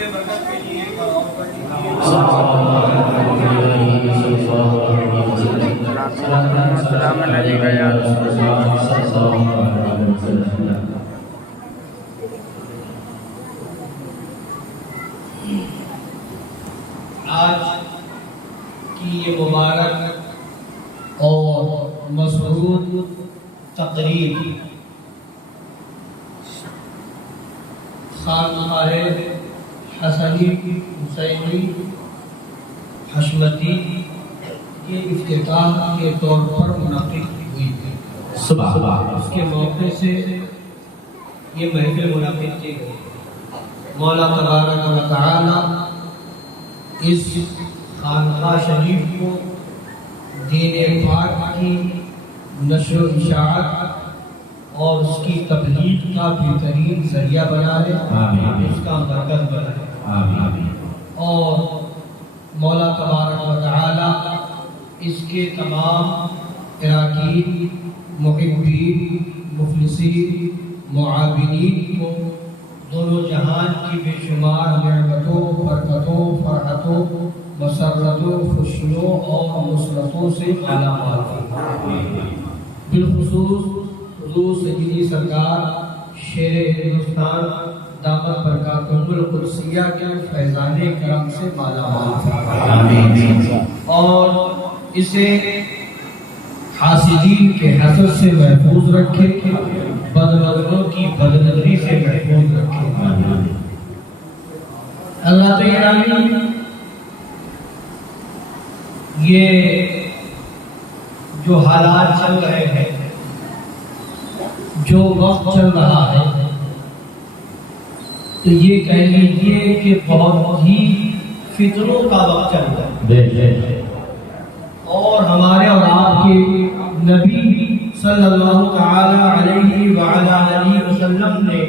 आज की ये मुबारक और मसरूर तकरीब खानकाह हसनी हुसैनी हशमती के इफ्तिताह के तौर पर मुनाकिद हुई थी। उसके मौके से ये महफिल मुनाकिद की गई। मौला तबारक व तआला इस खानकाह शरीफ को दीन पाक की नशर इशाअत और उसकी तबलीग का बेहतरीन जरिया बना ले, उसका मरकज़ बनाए। और मौला तबारक व तआला इसके तमाम अरकान, मुहिब्बीन, मुखलिसीन, मुआविनीन को दोनों जहान की बेशुमार नेमतों, बरकतों, फरहतों, मसर्रतों, खुशियों और नुसरतों से मालामाल फरमाए। बिलखुसूस हुज़ूर सय्यदी सरकार शेर हिंदुस्तान दामत बरकातुहुल कुद्सिया के फैज़ाने करम से मालामाल फरमाए और इसे हासिदीन के हसद से महफूज रखे, बदनज़रों की बदनज़री से महफूज रखे। अल्लाह ताला ये जो हालात चल रहे हैं, जो वक्त चल रहा है, तो ये कह लीजिए कि बहुत ही फितरों का वक्त चल रहा है। और हमारे और आपके नबी सल्लल्लाहु तआला अलैहि वसल्लम ने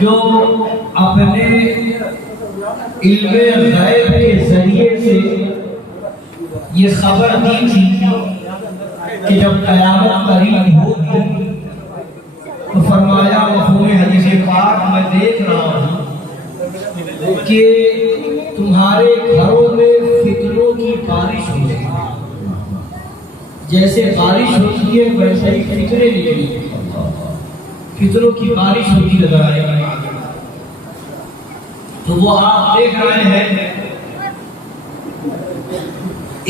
जो अपने इल्मे गैब के जरिए से ये खबर दी थी कि जब क़यामत करीब होगी तो फरमाया मफ़हूम हदीस पाक मैं देख रहा हूँ कि तुम्हारे घरों में फितरों की बारिश होगी। जैसे बारिश होती है वैसे ही फितरे निकली, फितरों की बारिश होती नजर आएगी। तो वो आप देख रहे हैं,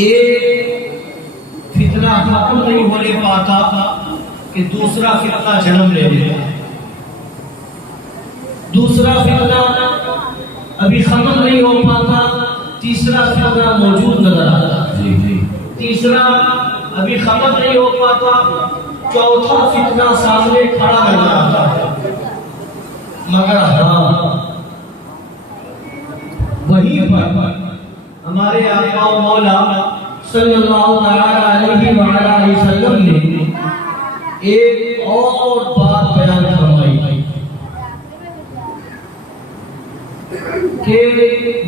एक फितना खत्म नहीं होने पाता कि दूसरा फितना जन्म ले लेता है। दूसरा फितना अभी खत्म नहीं हो पाता, तीसरा फितना मौजूद नजर आता है। तीसरा अभी खत्म नहीं हो पाता, चौथा फितना सामने खड़ा नजर आता है। मगर हाँ, वहीं पर हमारे आका और मौला सल्लल्लाहु अलैहि वसल्लम ने एक और बात बयान फरमाई कि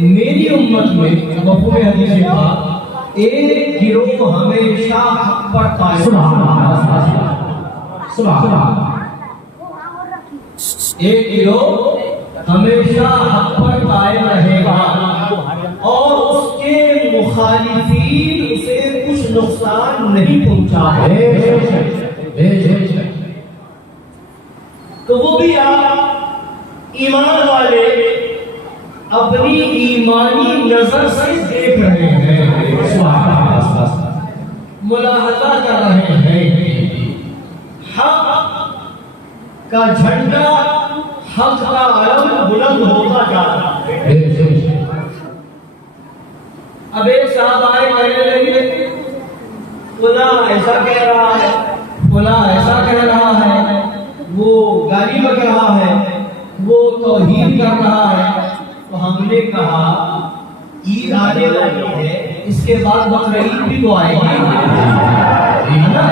मेरी उम्मत में मफ़हूम हदीस का एक गिरोह हमेशा हक पर कायम, एक गिरोह हमेशा हक पर कायम रहेगा और उसके मुखालिफीन उसे कुछ नुकसान नहीं पहुंचाए। तो वो भी आप ईमान वाले अपनी ईमानी नजर से देख रहे हैं, मुलाहजा कर रहे हैं। हक का झंडा, हक का अलम बुलंद होता जा रहा है। अब एक साहब आए कहने लगे, फला ऐसा कह रहा है, फला ऐसा कह रहा है, वो गाली बक रहा है, वो तौहीन कर रहा है। तो हमने कहा ईद आने वाली है, इसके बाद बकरीद भी तो आएगी, है ना?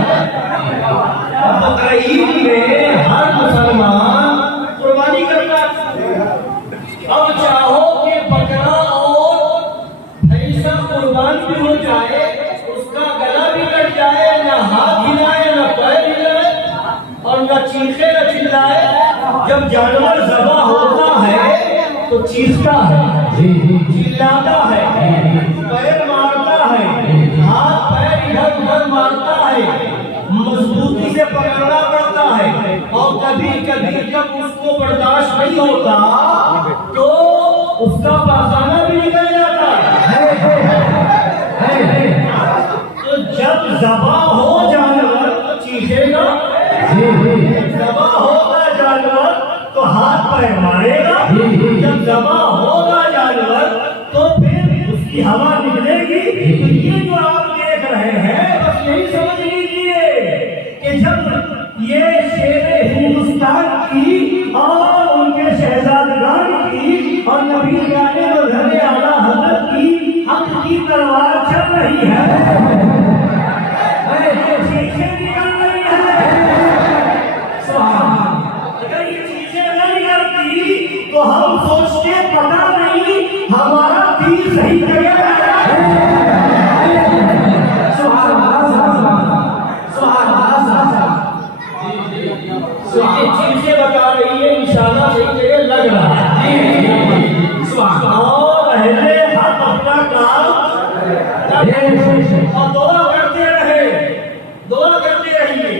बकरीद में हर मुसलमान कुर्बानी करता है। अब चाहो कि बकरा और भैंसा कुर्बान भी हो जाए, उसका गला भी कट जाए, ना हाथ हिलाए, ना पैर हिलाए और ना चीखे, ना चिल्लाए। जब जानवर ज़बा होता है तो चीखता है, चिल्लाता है, पैर मारता है, हाथ पैर इधर उधर मारता है, मजबूती से पकड़ना पड़ता है। और कभी कभी जब उसको बर्दाश्त नहीं होता तो उसका पाखाना भी निकल जाता है। तो जब ज़बा हो जानवर तो चीखेगा, ज़बा होगा जानवर तो हाथ पैर मारेगा, जब ज़बा होगा जानवर तो फिर उसकी हवा निकलेगी। तो ये जो आप देख रहे हैं बस यही समझ लीजिए कि जब ये शेरे हिंदुस्तान की और उनके शहजादगान की और नबी जाने मज़हब आला हज़रत की हक की तलवार चल रही है, चीखें निकल रही है। अगर ये चीजें नहीं निकलती तो हम सोचते पता नहीं हमारा दिल सही जगह है। ये चीजें बता रही है निशाना सही जगह लग रहा है। और पहले हम अपना काम और दुआ करते रहे, दुआ करते रहिए,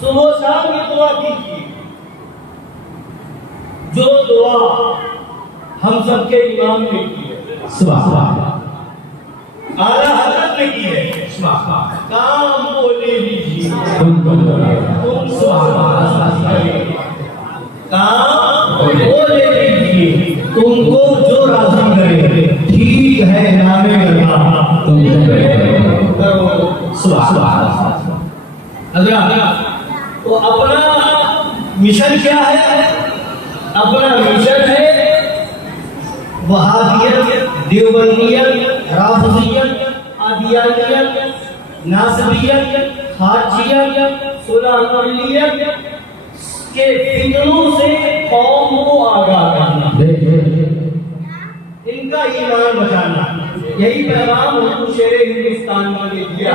सुबह शाम की दुआ कीजिए। जो दुआ हम सबके इमाम ने की है, आला हज़रत ने की है, काम बोले लीजिए, काम बोले लीजिए, तुमको जो राजी करे ठीक है, नामे लगा तो अपना मिशन क्या है? अपना मिशन है वहाबियत, देवबंदियत, राफ़िज़ियत, आदियानियत, नासबियत, खारजियत, सुन्नतियत के फितनों से कौम को आगाह करना, इनका ईमान बचाना, यही पैगाम हुजूर शेरे हिंदुस्तान ने दिया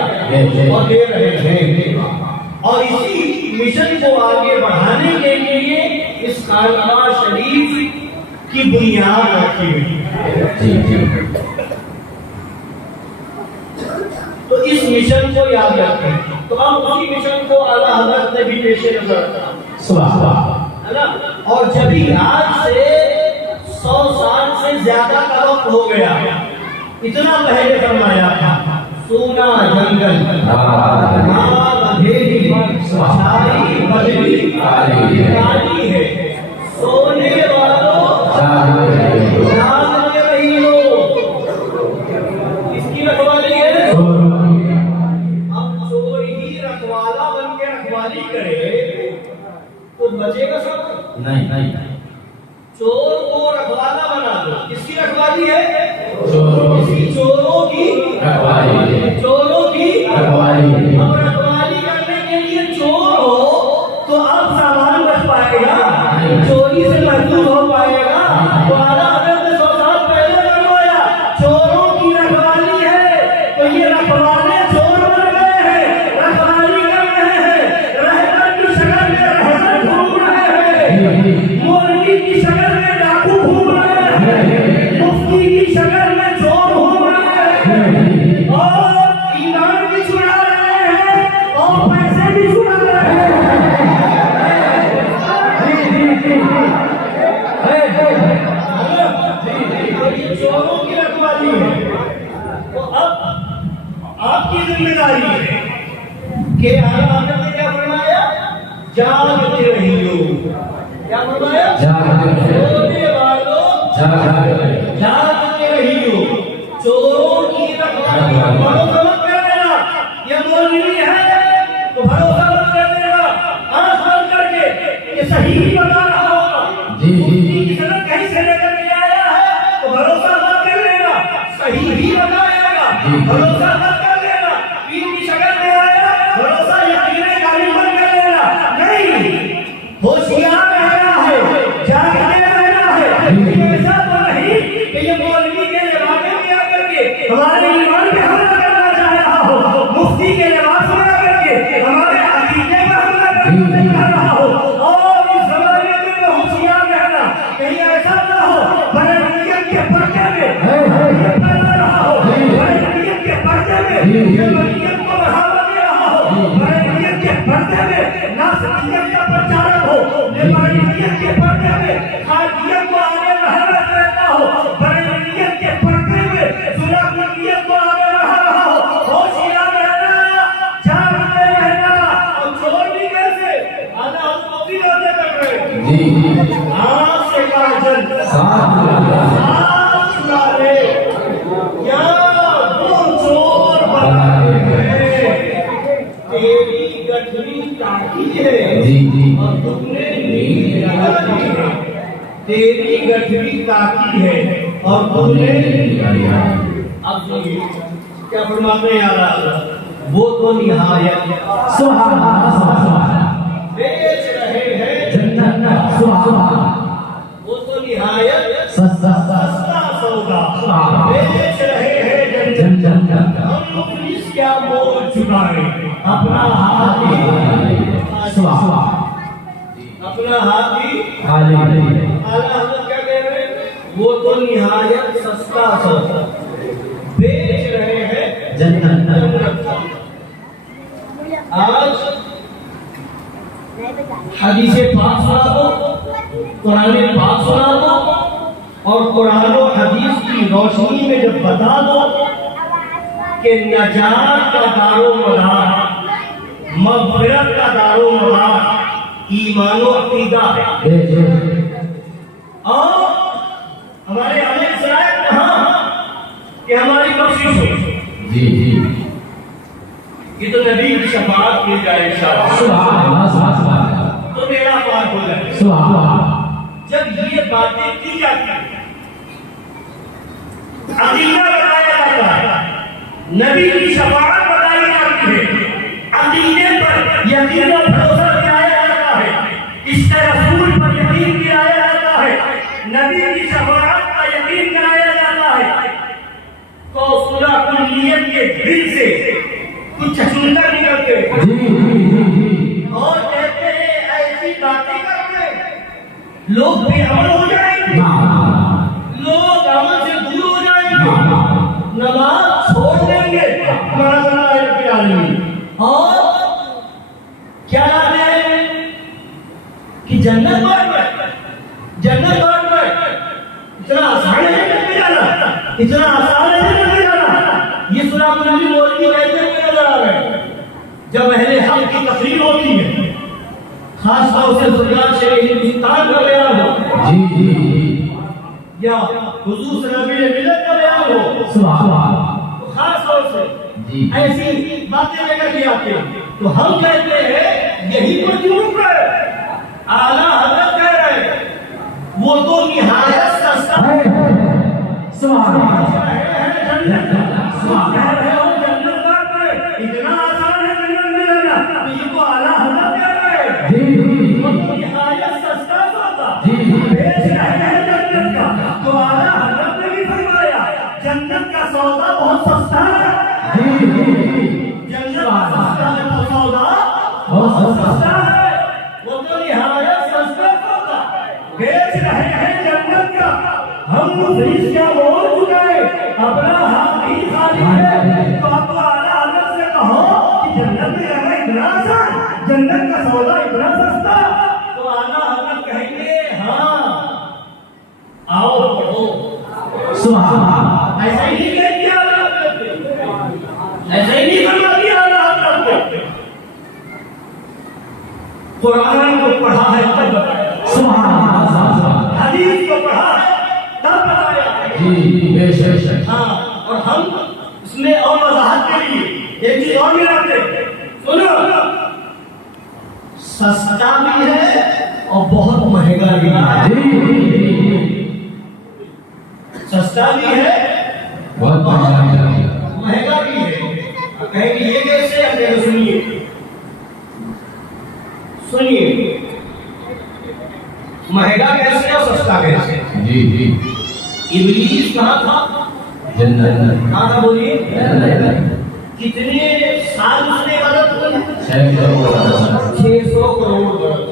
और दे रहे हैं। और इसी मिशन को आगे बढ़ाने के लिए इस खानकाह शरीफ की बुनियाद रखी हुई है। तो इस मिशन को याद रखें। तो अब उसी मिशन को आला हज़रत ने भी पेश नजर रखा, है ना। और जब भी आज से 100 साल से ज्यादा का वक्त हो गया, इतना पहले फरमाया था, सोना जंगल काली है, सोने वालों जाग रही हो, इसकी रखवाली है। अब चोर ही रखवाला बन के रखवाली करे तो बचेगा सब? नहीं। चोर को रखवाला बना दो, किसकी रखवाली है? किसी चोरों की रखवाली, चोरों की रखवाली। अब रखवाली करने के लिए चोर हो तो अब सामान बच पाएगा, चोरी से महफूज हो पाएगा। तो आला हज़रत ने 100 साल पहले फरमाया चोरों की रखवाली है, तो ये रखवाले चोर बन गए हैं, रखवाली कर रहे हैं, रहमत की शक्ल में रहमत घूम रहे हैं, मौलवी की शक्ल में डाकू घूम रहे हैं, मुफ्ती की शक्ल में चोर घूम रहे हैं, और ईमान भी चुरा रहे हैं और पैसे भी चुरा रहे हैं। ये चोरों की रखवाली है। तो अब आपकी जिम्मेदारी है कि आला हज़रत ने क्या फरमाया? जागते रहियो। क्या फरमाया? सोने वालों जागते रहियो, चोरों की रखवाली। भरोसा मत कर देना ये मौलवी है तो भरोसा मत कर देना, आंख बंद करके ये सही ही बता रहा होगा, मुफ्ती की सनद कहीं से लेकर के आया है तो भरोसा मत कर लेना, सही ही बताएगा, भरोसा मत कर लेना। पीर की शक्ल में आया, भरोसा यकीन कायम मत कर लेना, नहीं, होशियार रहना है, जागते रहना है। ऐसा तो नहीं कि ये मौलवी के लिबास में आकर के हमारे ईमान पे हमला करना चाह रहा हो, मुफ्ती के लिबास में आकर के हमारे अकीदे पर हमला करना चाह रहा हो। और इस जमाने में तो होशियार रहना, कहीं बरेलियत के पर्दे में खादियत को आगे रहता हो, बरेलियत के पर्दे में सुलाफियत को आगे रहा हो। होशियार रहना, जागते रहना और छोड़ भी कैसे आना हम भी रोते कर रहे जी आँख से काजल साथ चुरा ले या वो चोर बना तेरी गठरी ताकी है जी और तुमने नींद लगा दी है। तेरी गठरी ताकी है और तुमने अब क्या फरमाते हैं यार, वो तो निहायत सुभान अल्लाह बेच रहे हैं जन्नत सुभान, वो तो निहायत सस्ता सौदा बेच रहे हैं जन्नत। हम मुफलिस क्या मोल चुकाए अपना हाथ ही अपना हाथ ही आला हजरत क्या कह रहे हैं, वो तो निहायत सस्ता सौदा बेच रहे हैं जन्नत। आज हदीसे पाक सुना दो, कुरान पाक सुना दो और कुरान और हदीस की रोशनी में जब बता दो कि नजात का दारो मदार, मग़फ़िरत का दारो मदार ईमान और अक़ीदा है और हमारे अमल साहब कहाँ कि हमारी बख्शिश हो जी जी। ये तो नबी की शफाअत की जाए तो मेरा पार हो जाए। जब ये बातें की जाती है, अक़ीदा बताया जाता है, नबी की शफाअत बताई जाती है, अक़ीदे पर यकीन और भरोसा दिलाया जाता है, इश्क़ रसूल पर यकीन दिलाया जाता है, नबी की शफाअत का यकीन कराया जाता है, तो सूरा कुल्लियत के दिल से कुछ सुंदर निकलते और कहते हैं ऐसी बातें करते लोग बेअमल हो जाएंगे, लोग अमल से दूर हो जाएंगे, नमाज छोड़ देंगे और क्या लाते हैं कि जन्नत बांट इतना आसान है जन्नत में जाना, इतना आसान है जन्नत में जाना। ये सुना नबी मौलवी कहते हुए नजर आ रहे हैं जब अहले हक की तकरीर होती है, खास तौर से सुल्तान शेख हिंदुस्तान का बयान हो जी या हुजूर सल्लल्लाहु अलैहि वसल्लम का बयान हो, सुभान अल्लाह, खास तौर से जी ऐसी बातें लेकर के आते हैं तो हम कहते हैं यही तो जुर्म है। आला हजरत कह रहे हैं वो तो निहायत सस्ता है, सुभान अल्लाह, इतना आसान है जन्नत में रहना, ये तो आला हजरत कह रहे हैं जी निहायत सस्ता सौदा बेच रहे हैं जन्नत का। तो आला हजरत ने भी फरमाया जन्नत का सौदा बहुत सस्ता है, जन्नत का सौदा बहुत सस्ता है, वो तो निहायत सस्ता सौदा बेच रहे हैं जन्नत का। हम मुफलिस क्या बोल चुकाए अपना हाथ ही खाली है, तो आपको आला हजरत से कहो कि जन्नत में रहना इतना आसान, जन्नत का सौदा इतना सस्ता, तो आला हजरत कहेंगे हाँ आओ पढ़ो सुभान अल्लाह। ऐसा ही नहीं कह दिया आला हजरत ने, ऐसा ही नहीं फरमा दिया आला हजरत ने। कुरान को पढ़ा है तब बताया, सुभान अल्लाह, हदीस को पढ़ा है तब बताया जी बेशक। हाँ और हम इसमें और वजाहत के लिए एक चीज और मिलाते, सुनो सस्ता भी है और बहुत महंगा भी है जी, सस्ता भी है बहुत महंगा भी है। कहेंगे ये कैसे, हम सुनिए महंगा कैसे और सस्ता कैसे जी जी। इब्लीस कहाँ था, जन्नत, कहाँ था बोलिए, कितने साल उसने इबादत की, 600 करोड़ बरस।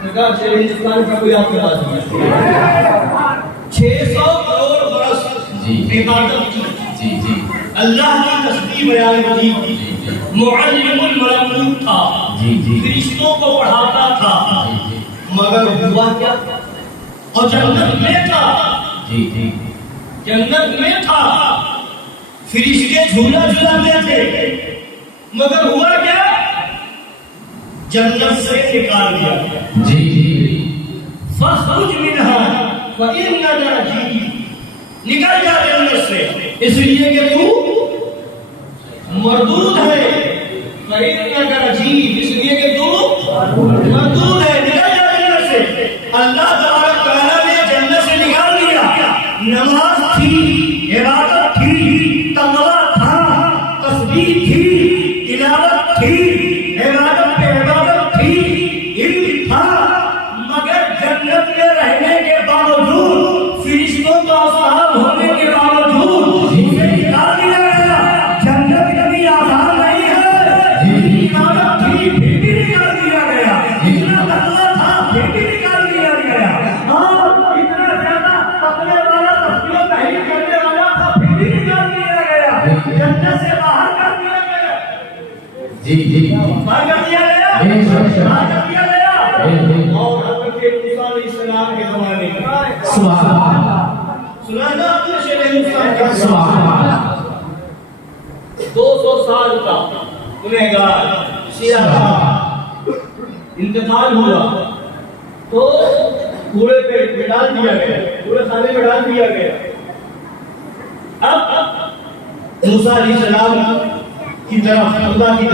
सरकार से हिंदुस्तान का कोई आपके पास नहीं, 600 करोड़ बरस इबादत की जी जी। अल्लाह की तस्बीह बयान की, मुअल्लिमुल मलकूत था जी जी, फरिश्तों को पढ़ाता था, मगर हुआ क्या? और जन्नत में था, जी जी, जन्नत में था, फरिश्ते झूला झूलाते थे, मगर हुआ क्या? जन्नत से निकाल दिया। जी जी, फखरुज मिनहा फइन्नका रजीम, निकल जा जन्नत से, इसलिए कि तू मरदूद है। फइन्नका रजीम, इसलिए कि तू मरदूद है, निकल जा जन्नत से। अल्लाह तबारक तआला ने जन्नत से निकाल दिया। नमाज थी, इबादत थी, तकवा था, तस्बीह थी, तिलावत थी, इबादत पे इबादत थी, इल्म था, मगर जन्नत में रहने के बावजूद, फरिश्तों का साहब होने के बावजूद उसे निकाल दिया गया। जन्नत कभी आसान नहीं है। इबादत थी फिर भी निकाल दिया गया, इतना तकवा था फिर भी निकाल दिया गया, और इतना ज्यादा तकवे वाला तस्बीह तहरीर करने वाला था फिर भी निकाल दिया गया, जन्नत से बाहर कर दिया गया। जी जी, बाहर कर दिया गया, बाहर कर दिया गया। और हज़रत मूसा अलैहिस्सलाम के ज़माने में सुभान अल्लाह, सुना था आपने शेर मूसा का? सुभान अल्लाह, 200 साल का गुनहगार शिया था, इंतकाल हुआ तो कूड़े पे डाल दिया गया, कूड़े खाने में डाल दिया गया। अब मूसा अलैहिस्सलाम की तरफ खुदा की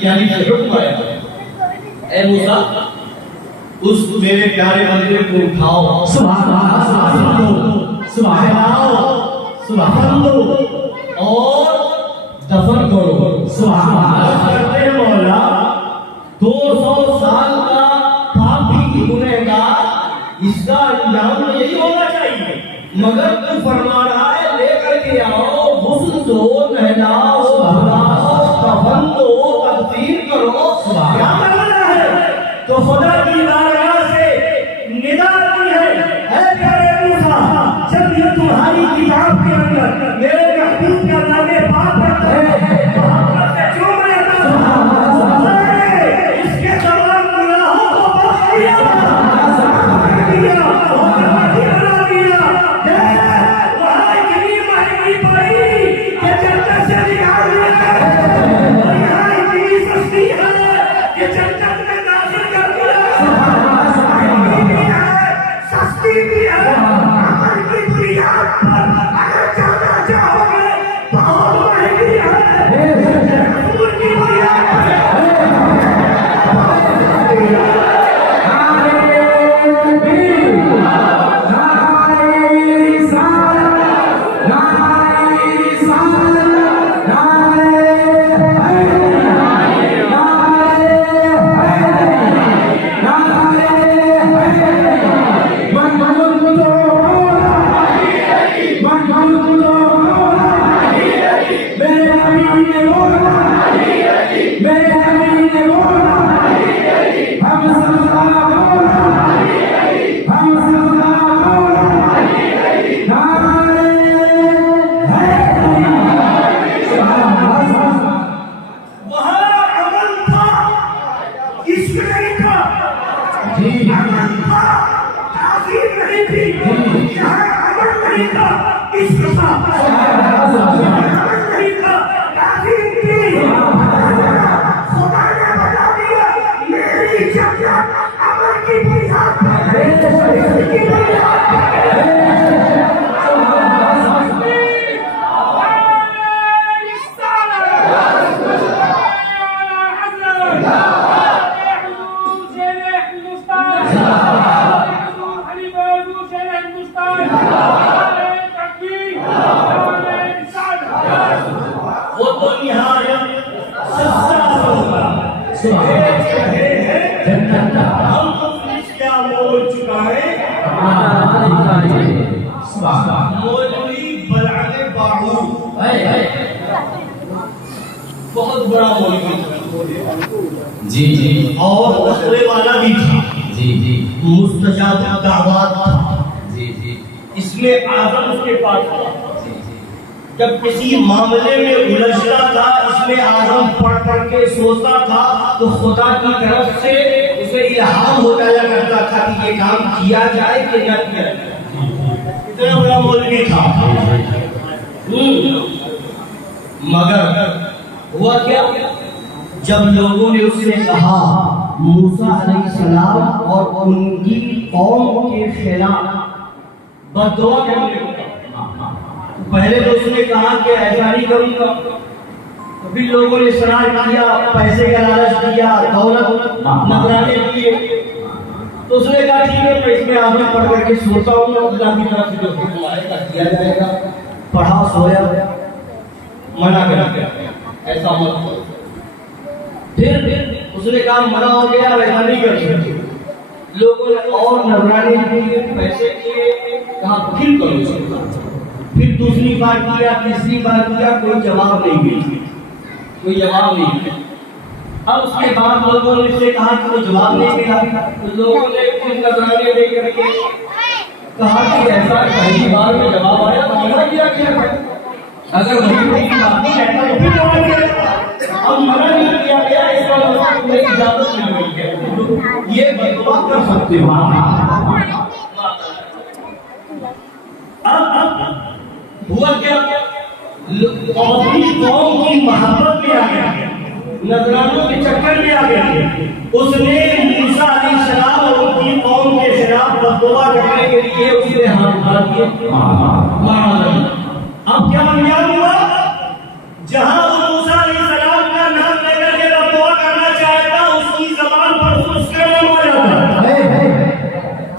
जानिब से हुक्म आया, ऐ मूसा, उस मेरे प्यारे बंदे को उठाओ, सुभान अल्लाह, सुभान अल्लाह, और दफन करो। सुभान अल्लाह, करते हैं मौला, 200 साल का पापी गुनहगार, इसका अंजाम तो यही होना चाहिए, मगर तू फरमा रहा है लेकर के आओ, गुस्ल दो, नहलाओ, धुलाओ, दफन दो, तकफीर करो, क्या करना है? तो खुदा की बारगाह से निदा की है, ऐ प्यारे मूसा, जब ये तुम्हारी किताब के अंदर मेरे महबूब का नाम पाक पढ़ते हैं तो हम करते क्यों नहीं करते? इसके तमाम गुनाहों को बख्श दिया, और नमाज़ी बना दिया। वहाँ इतनी महंगी पड़ी कि जन्नत से निकाल दिया, और यहाँ इतनी सस्ती है कि जन्नत में दाखिल कर दिया। महंगी भी है, सस्ती भी है, अमल की बुनियाद पर अगर जाना चाहोगे बहुत महंगी है, रसूल की बुनियाद पर। बहुत बड़ा मौलवी जी जी, और नखरे वाला भी था, जी जी, मुस्तजाब दावत था, जी जी, इसमें आजम उसके पास था। जी जी, जब किसी मामले में उलझता था, इसमें आजम पढ़ के सोचता था तो खुदा की तरफ से उसे इल्हाम हो जाया करता था कि ये काम किया जाए कि न किया जाए। इतना बड़ा मौलवी था। मगर हुआ क्या, जब लोगों ने उससे कहा मूसा अलैहिस्सलाम और उनकी कौम के खिलाफ बददुआ करने को, पहले तो उसने कहा कि ऐसा नहीं करूंगा, तो फिर लोगों ने इशरार किया, पैसे का लालच दिया, दौलत नजराने दिए, तो उसने कहा ठीक है मैं इसमें आगे पढ़ करके सोता हूँ, अल्लाह की तरफ से जो हुक्म आएगा किया जाएगा। पढ़ा सोया, मना कर दिया ऐसा मत करो। फिर उसने कहा मना हो गया, ऐसा नहीं कर सकते। लोगों ने और नजराने दिए, पैसे किए, कहा फिर करो। फिर दूसरी बार किया, तीसरी बार किया, कोई जवाब नहीं मिला, कोई जवाब नहीं मिला। अब उसके बाद लोगों ने इससे कहा कि वो जवाब नहीं मिला, तो लोगों ने फिर नजराने दे करके कहा कि ऐसा पहली बार में जवाब आया तो मना किया गया, अगर वही बात नहीं रहता तो फिर मना किया। अब मना नहीं किया गया, इसका मतलब तुम्हें इजाजत मिल गई, ये बददुआ कर सकते हो। अब हुआ क्या, अपनी कौम की मोहब्बत में आ गया, नजरानों के चक्कर में आ गया। उसने मूसा अलैहिस्सलाम और उनकी कौम के खिलाफ बददुआ करने के लिए उसने हाथ उठा दिए। अब क्या अंजाम हुआ, जहां वो मूसा अलैहिस्सलाम का नाम लेकर के बददुआ करना चाहता, उसकी जबान पर उसका नाम आ जाता।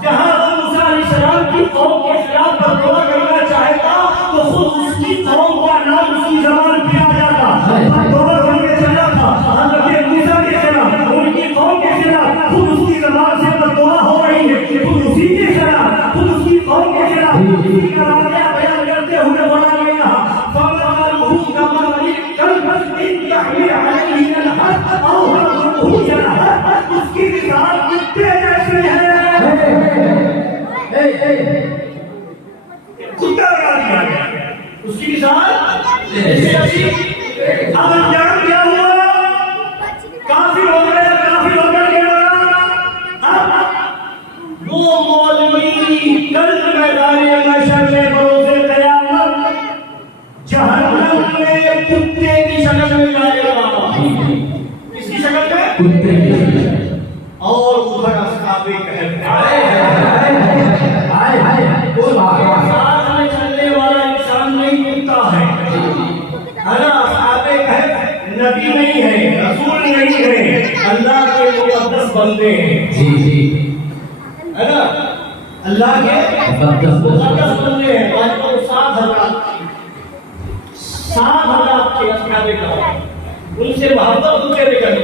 जहां वो मूसा अलैहिस्सलाम की कौम के खिलाफ बददुआ करना चाहता, तो खुद उसकी कौम का नाम उसकी जबान पे आ जाता। बददुआ करके चला था हज़रत मूसा के खिलाफ, उनकी कौम के खिलाफ, खुद उसकी जबान से बददुआ हो रही है, खुद उसी के खिलाफ, खुद उसकी कौम के खिलाफ, उसी का वाक़या बयान करते हुए बोला गया फमअलहु कमअली कल्ब इन तहमील अलैहि अलहद औ हरहु जलहद, उसकी मिसाल कुत्ते जैसे है, कुत्ता बना दिया गया उसकी मिसाल ऐसी। अब अंजाम क्या हुआ, काफिर हो गए, काफिर होकर के वो मौलवी कल मैदाने महशर में बरोज़े क़यामत जहन्नम में कुत्ते की शक्ल में लाएगा। किसकी शक्ल में? कुत्ते की शक्ल में। और उधर अस्हाबे कहफ, साथ में चलने वाला इंसान नहीं मिलता है ना। अस्हाबे कहफ नबी नहीं है, रसूल नहीं है, अल्लाह के मुक़द्दस बंदे हैं, है ना, अल्लाह के मुक़द्दस बंदे हैं। आज तो 7,000 के अस्हाबे कहफ, उनसे मोहब्बत उनसे निकली।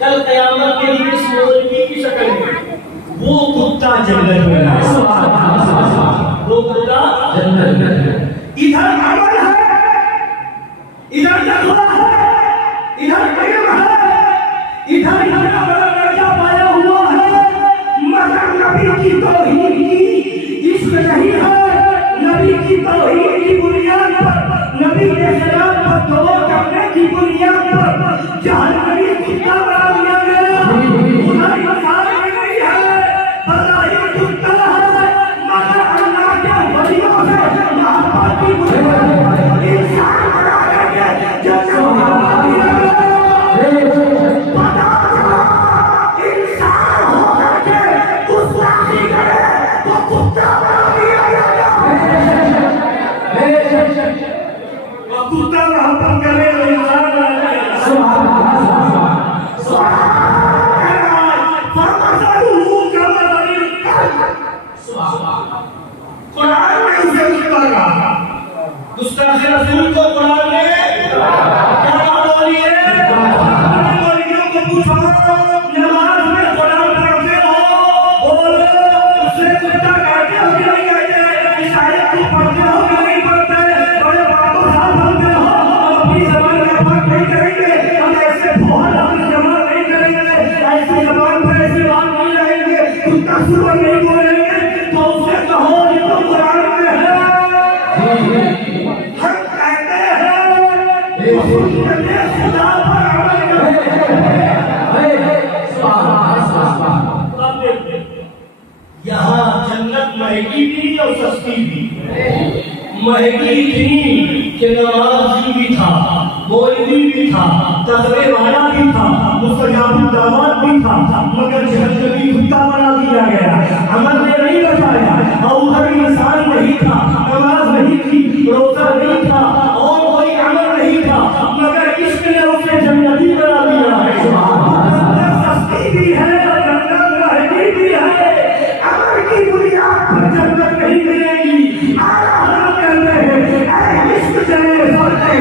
कल क़यामत के दिन इस मौलवी की शक्ल में वो कुत्ता जन्नत में आएगा, वो कुत्ता जन्नत में। इधर अमल है, इधर जज्बा है, इधर प्रेम है, इधर इतना बड़ा दर्जा पाया हुआ है, मगर नबी की तौहीद की इश्क नहीं है। नबी की तौहीद की बुनियाद पर, नबी के खिलाफ बददुआ करने की बुनियाद पर जहन्नमी कुत्ता बना दिया गया। उधर इंसान नहीं है, बज़ाहिर कुत्ता है, मगर अल्लाह के वलियों से मोहब्बत की बुनियाद पर इंसान बना देंगे। जन्नत मोहब्बत दिया पता इंसान होकर के गुस्ताखी करे तो कुत्ता बना दिया गया। कुत्ता मोहब्बत करे तो इंसान बना जाएगा। कुरान में उसे उतारा, गुस्ताखी रसूल को कुरान ने क्या बोलिए, मौलवियों को पूछो नमाज में कुरान पढ़ते हो, बोलो उससे कुत्ता कहते हो कि नहीं कहते, ईसाई को पढ़ते हो कि नहीं पढ़ते, बड़े बाबू साहब बोलते हो, अपनी जबान का फर्क नहीं करेंगे, हम ऐसे बहुत अपनी जबान नहीं करेंगे, ऐसी जबान पर ऐसी बात नहीं रहेंगे, कुत्ता सुबह नहीं बोलेंगे, तो उसे कहो ये तो कुरान में है। हम कहते हैं खुदा पर अमल करते हैं। महंगी भी और सस्ती भी। महंगी इतनी कि नवाजी भी था, मौलवी भी था, तकवे वाला भी था, मुस्तजाब दामाद भी था, मगर जहन्नमी कुत्ता बना दिया गया। अमल ने नहीं बचाया, और उधर इंसान नहीं था, नमाज नहीं थी, रोजा नहीं था, और कोई अमल नहीं था, मगर इश्क ने उसे जन्नती बना दिया है। सस्ती भी है और जन्नत महंगी भी है। अमल की बुनियाद पर जन्नत नहीं मिलेगी। आराम कर रहे हैं, इश्क चले सस्ते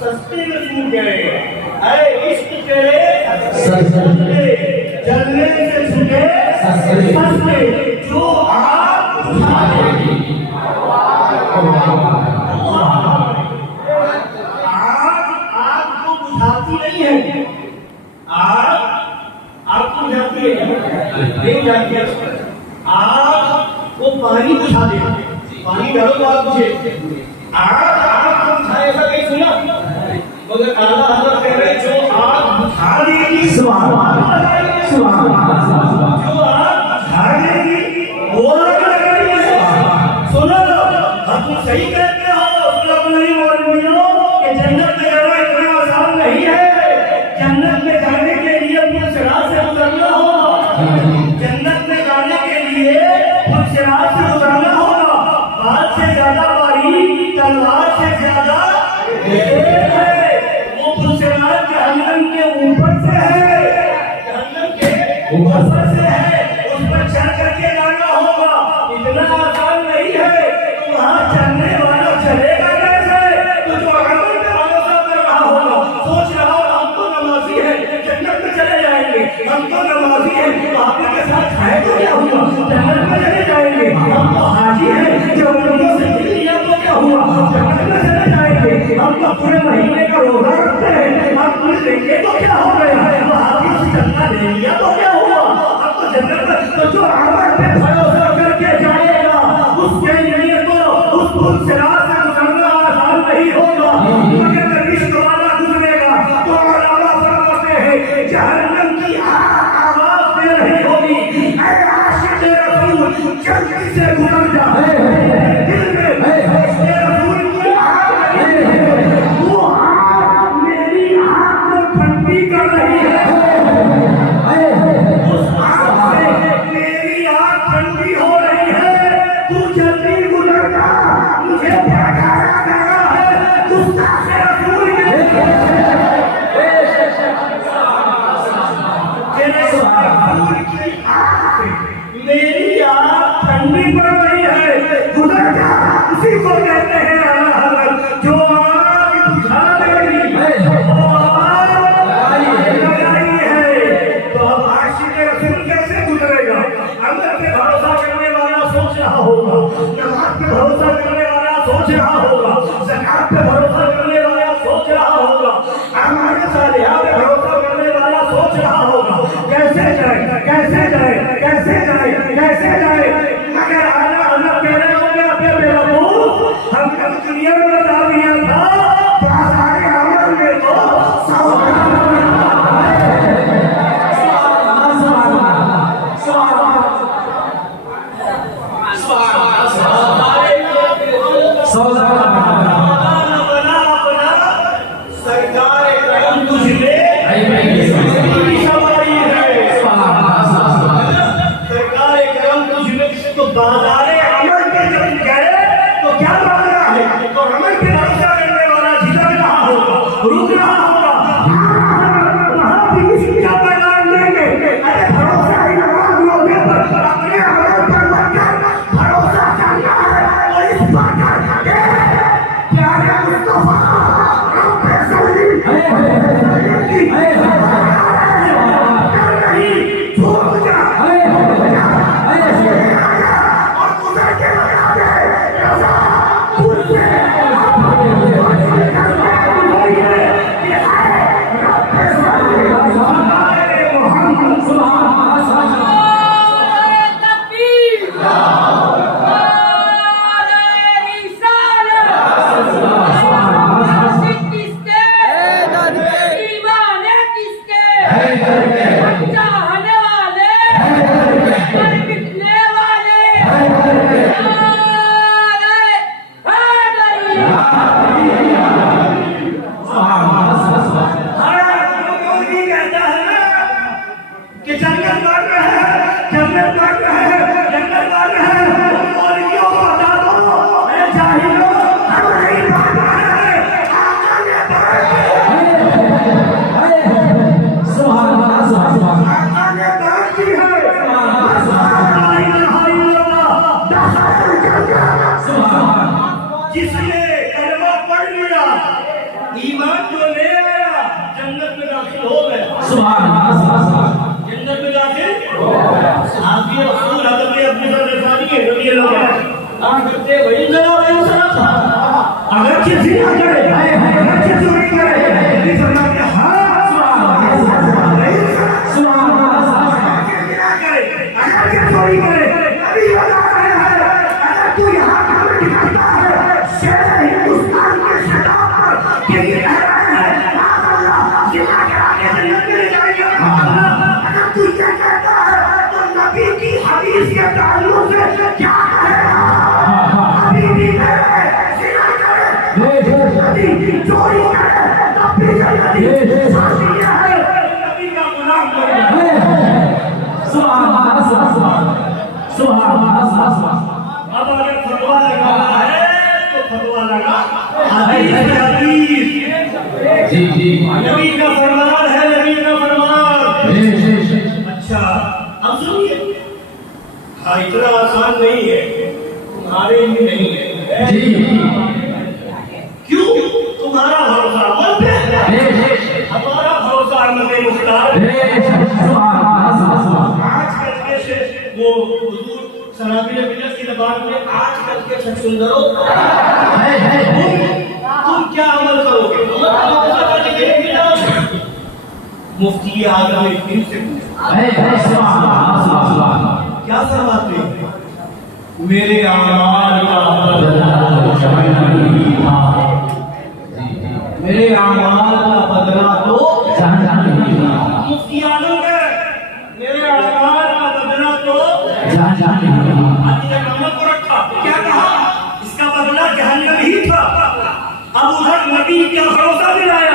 सस्ते में छूट गए। अरे इश्क तेरे सस्ते, जलने से छूटे सस्ते, जो आग बुझा देगी। आग को बुझाती नहीं है, आग को बुझाती है नहीं जाती है। आग वो पानी बुझा दे, पानी डालो तो आग बुझे। आग को बुझाए ऐसा कहीं सुना? मगर आला हजरत कह रहे जो आग बुझा देगी, जो आग बुझा देगी वो आग लगेगी। सुनो, हम सही कहते हो कि जन्नत में जाना इतना आसान नहीं है। जन्नत में जाने के लिए पुरसिरात से गुजरना होगा। जन्नत में जाने के लिए पुरसिरात से गुजरना होगा। बात से ज्यादा बारीक, तलवार से ज्यादा तेज है। वो पुरसिरात जहन्नम के ऊपर से है, जहन्नम के ऊपर से है, उस पर चढ़ करके जाना होगा। इतना आसान नहीं है। तो वहां चढ़ने वाला चलेगा कैसे? तो जो अमल पे भरोसा कर रहा होगा, सोच रहा होगा हम तो नमाजी है, जन्नत में चले जाएंगे, हम तो नमाजी है, तो आपके साथ खाए तो क्या हुआ, जन्नत में चले जाएंगे। हम तो हाजी है, जो उनको से लिया तो क्या हुआ, जन्नत में चले जाएंगे। हम तो पूरे महीने का रोजा रखते हैं, हम पूरे लेंगे तो क्या हो गया, तो हाथी से चलना ले लिया तो क्या हुआ, अब तो जन्नत में। तो जो अमल पे भरोसा करके जाएगा उसके लिए तो उस पुरसिरात से गुजरना आसान नहीं होगा। मगर इश्क वाला गुजरेगा तो अल्लाह फरमाते हैं जहन्नम की आवाज दे रही होगी, ऐ आशिक़ रसूल जल्दी से गुजर जा। दिल में रसूल की आग लगी है, वो आग मेरी आग को ठंडी कर रही है। उस आग से मेरी आग ठंडी हो रही है, तू जल्दी गुजर जा। मुझे भड़काया गया है गुस्ताख़ रसूल के रसूल की आग से मेरी आग ठंडी पड़ रही है, गुजर जा। उसी को कहते हैं आला हज़रत जो आग बुझा देगी, वो आग लगाई है। तो अब आशिक़ रसूल कैसे गुजरेगा? अल्लाह पे भरोसा करने वाला सोच रहा होगा, नमाज पे भरोसा करने वाला सोच रहा होगा, ज़कात पे भरोसा करने वाला सोच रहा होगा, अमाल सालिहा पे भरोसा करने वाला सोच रहा होगा, कैसे जाए, कैसे जाए, कैसे जाए, कैसे जाए। मगर आला हज़रत कह रहे होंगे अपने बेवकूफ, हम कल दुनिया में बता दिया था बाज़ार अमल में तो सरकार करम तुझे सवारी है, सरकार करम तुझे। तो बाज़ार अमल पे जब गए तो क्या मांगना है? तो अमल पे भरोसा करने वाला झिझक रहा होगा, रुक रहा होगा, वहां भी इसका पैगाम लेंगे। अरे भरोसा ही लोगे पर अपने अमल पर मत कर, भरोसा करना है और इस पर कर। प्यारे मुस्तफा Yeah. कि जन्नत मांग रहे हैं, जन्नत मांग रहे हैं, जन्नत मांग रहे हैं। मौलवियों को बता दो, मैं जाहिलो हम नहीं मांग रहे हैं, आका ने सुभान अल्लाह, सुभान अल्लाह, आका ने बात की है, जिसने कलमा पढ़ लिया, ईमान जो ले आया, जन्नत में दाखिल हो गया। सुभान अल्लाह, जन्नत में दाखिल हो गया। साहबी रसूल हज़रत अबू ज़र ग़िफ़ारी रज़ी अल्लाह अन्हु कहते वही जरा वही सना अगर किसी ना करे, अगर किसी नहीं करे, नबी फरमाते हां सुभान अल्लाह, सुभान अल्लाह, किसी ना करे, अगर किसी चोरी करे, नबी बता रहे हैं अगर तू यहां काम दिखाता है, शेर हिंदुस्तान के शहर पर ये कह रहे हैं अल्लाह जिला के आगे जन्नत में जाएगा। अगर तू ये कहता है तो नबी की हदीस के ताल्लुक से क्या कहेगा? अभी भी करे, जिना करे, नबी चोरी करे, तब भी जन्नती साथी है, नबी का गुलाम बन सुभान अल्लाह, सुभान अल्लाह। अब अगर फतवा लगाना है तो फतवा लगा हदीस में हदीस। जी जी, नबी का फरमान है, नबी का फरमान। अच्छा अब सुनिए, हाँ इतना आसान नहीं है, तुम्हारे लिए नहीं है जी। क्यों? तुम्हारा भरोसा मन पे है, हमारा भरोसा अहमद मुख्तार। आजकल के वो सनातन बिजनेस की जबान में आजकल के छछुंदरो तुम क्या अमल करोगे? मुफ्ती आजम दिन से क्या फरमाते हैं? मेरे आमाल का बदला मेरे आमाल का बदला तो मुफ्ती आजम है, मेरे आमाल का बदला तो को रखा। क्या कहा? इसका बदला जहन्नम ही था। अब उधर नबी का भरोसा दिलाया।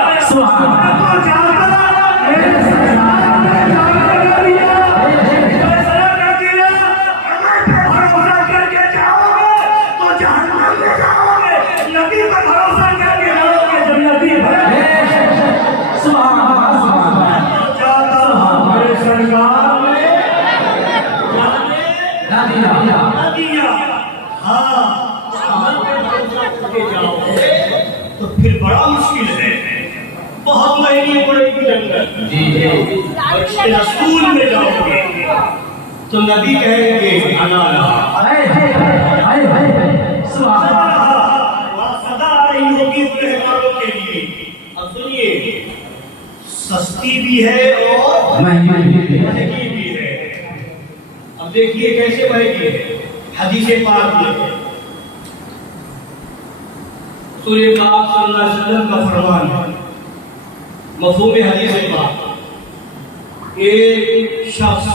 भरोसा करके जाओगे तो जहन्नम में जाओगे, नबी का भरोसा करके जाओगे जन्नती जाता हमारे सरकार में नदिया। हाँ जाओगे तो फिर बड़ा मुश्किल है, बहुत महंगी पड़ेगी जन्नत। रसूल में जाओगे तो नबी कहेंगे सदा आ रही होगी मेहमानों के लिए। अब सुनिए, सस्ती भी है और महंगी भी है। अब देखिए कैसे महंगी है। हदीस पाक में रसूल पाक सल्लल्लाहु अलैहि वसल्लम का फरमान है, मफ़हूम हदीस पाक, एक शख्स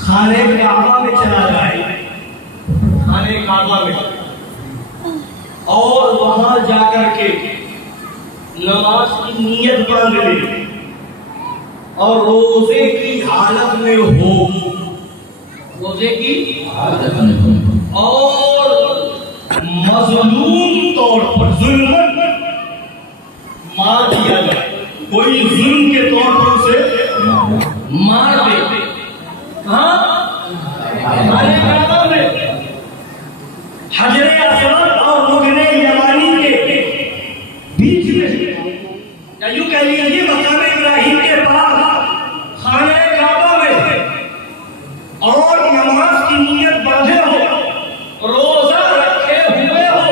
खाने काबा में चला जाए, खाने काबा में, और वहां जाकर के नमाज की नीयत बांध ले और रोजे की हालत में हो, रोजे की हालत में हो, और मजलूम तौर पर जुल्मन मार दिया जाए, कोई जुल्म के तौर पर उसे मार दे। कहाँ? खाने काबा में हजरे असवद और रुकने यमानी के बीच में, या यूं कह लीजिए मकाम इब्राहिम के पास खाने काबा में, और नमाज की नीयत बांधे हो, रोजा रखे हुए हो,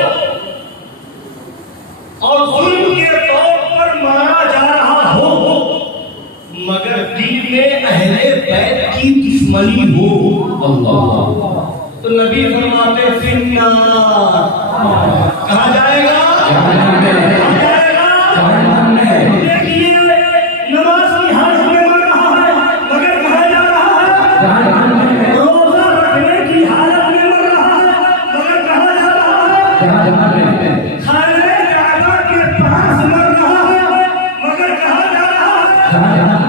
और जुल्म के तौर पर मारा जा रहा हो, मगर दिल में अहले बैत की दुश्मनी हो, तो नबी फरमाते फिन्नार, कहाँ जाएगा? देखिए नमाज की हालत में मर रहा है, मगर कहाँ जा रहा है? रोजा रखने की हालत में मर रहा है, मगर कहाँ जा रहा है? खाने काबा के पास मर रहा है, मगर कहाँ जा रहा है?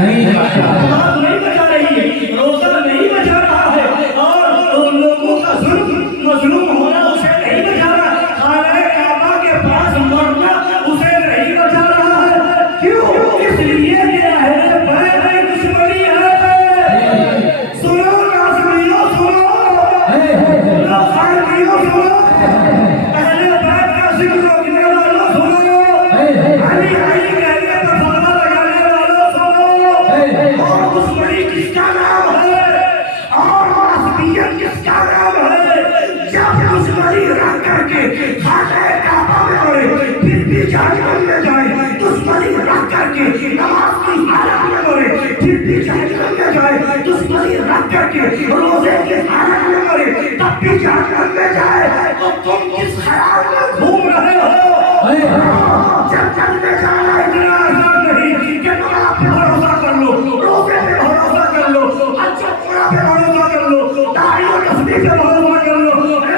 नहीं बचा नमाज नहीं बचा रही है, रोजा नहीं बचा रहा है, और लोगों का जुल्म मजलूम होना उसे नहीं बचा रहा, खाने काबा के पास मरना उसे नहीं बचा रहा है। क्यों? इसलिए कि अहले बैत में दुश्मनी है। सुनो नाज़रीनो, सुनो खानगियों, सुनो अहले बैत का जिक्र करने वालों, सुनो अली अली कहने पर फतवा लगाने वालों, सुनो और दुश्मनी किसका नाम है और असबियत किसका नाम है। जब दुश्मनी रख करके खाने काबा में मरे फिर भी जहन्नम में जाए, दुश्मनी रख करके नमाज की हालत में मरे फिर भी जहन्नम में जाए, दुश्मनी रख करके रोजे की हालत में मरे तब भी जहन्नम में जाए, तो तुम किस ख्याल में घूम रहे हो? जन्नत में जाना इतना आसान नहीं कि नमाज पे भरोसा कर लो, रोजे पे भरोसा कर लो, अच्छा पूरा पे भरोसा कर लो, दाढ़ी और तस्बीह पे भरोसा कर लो।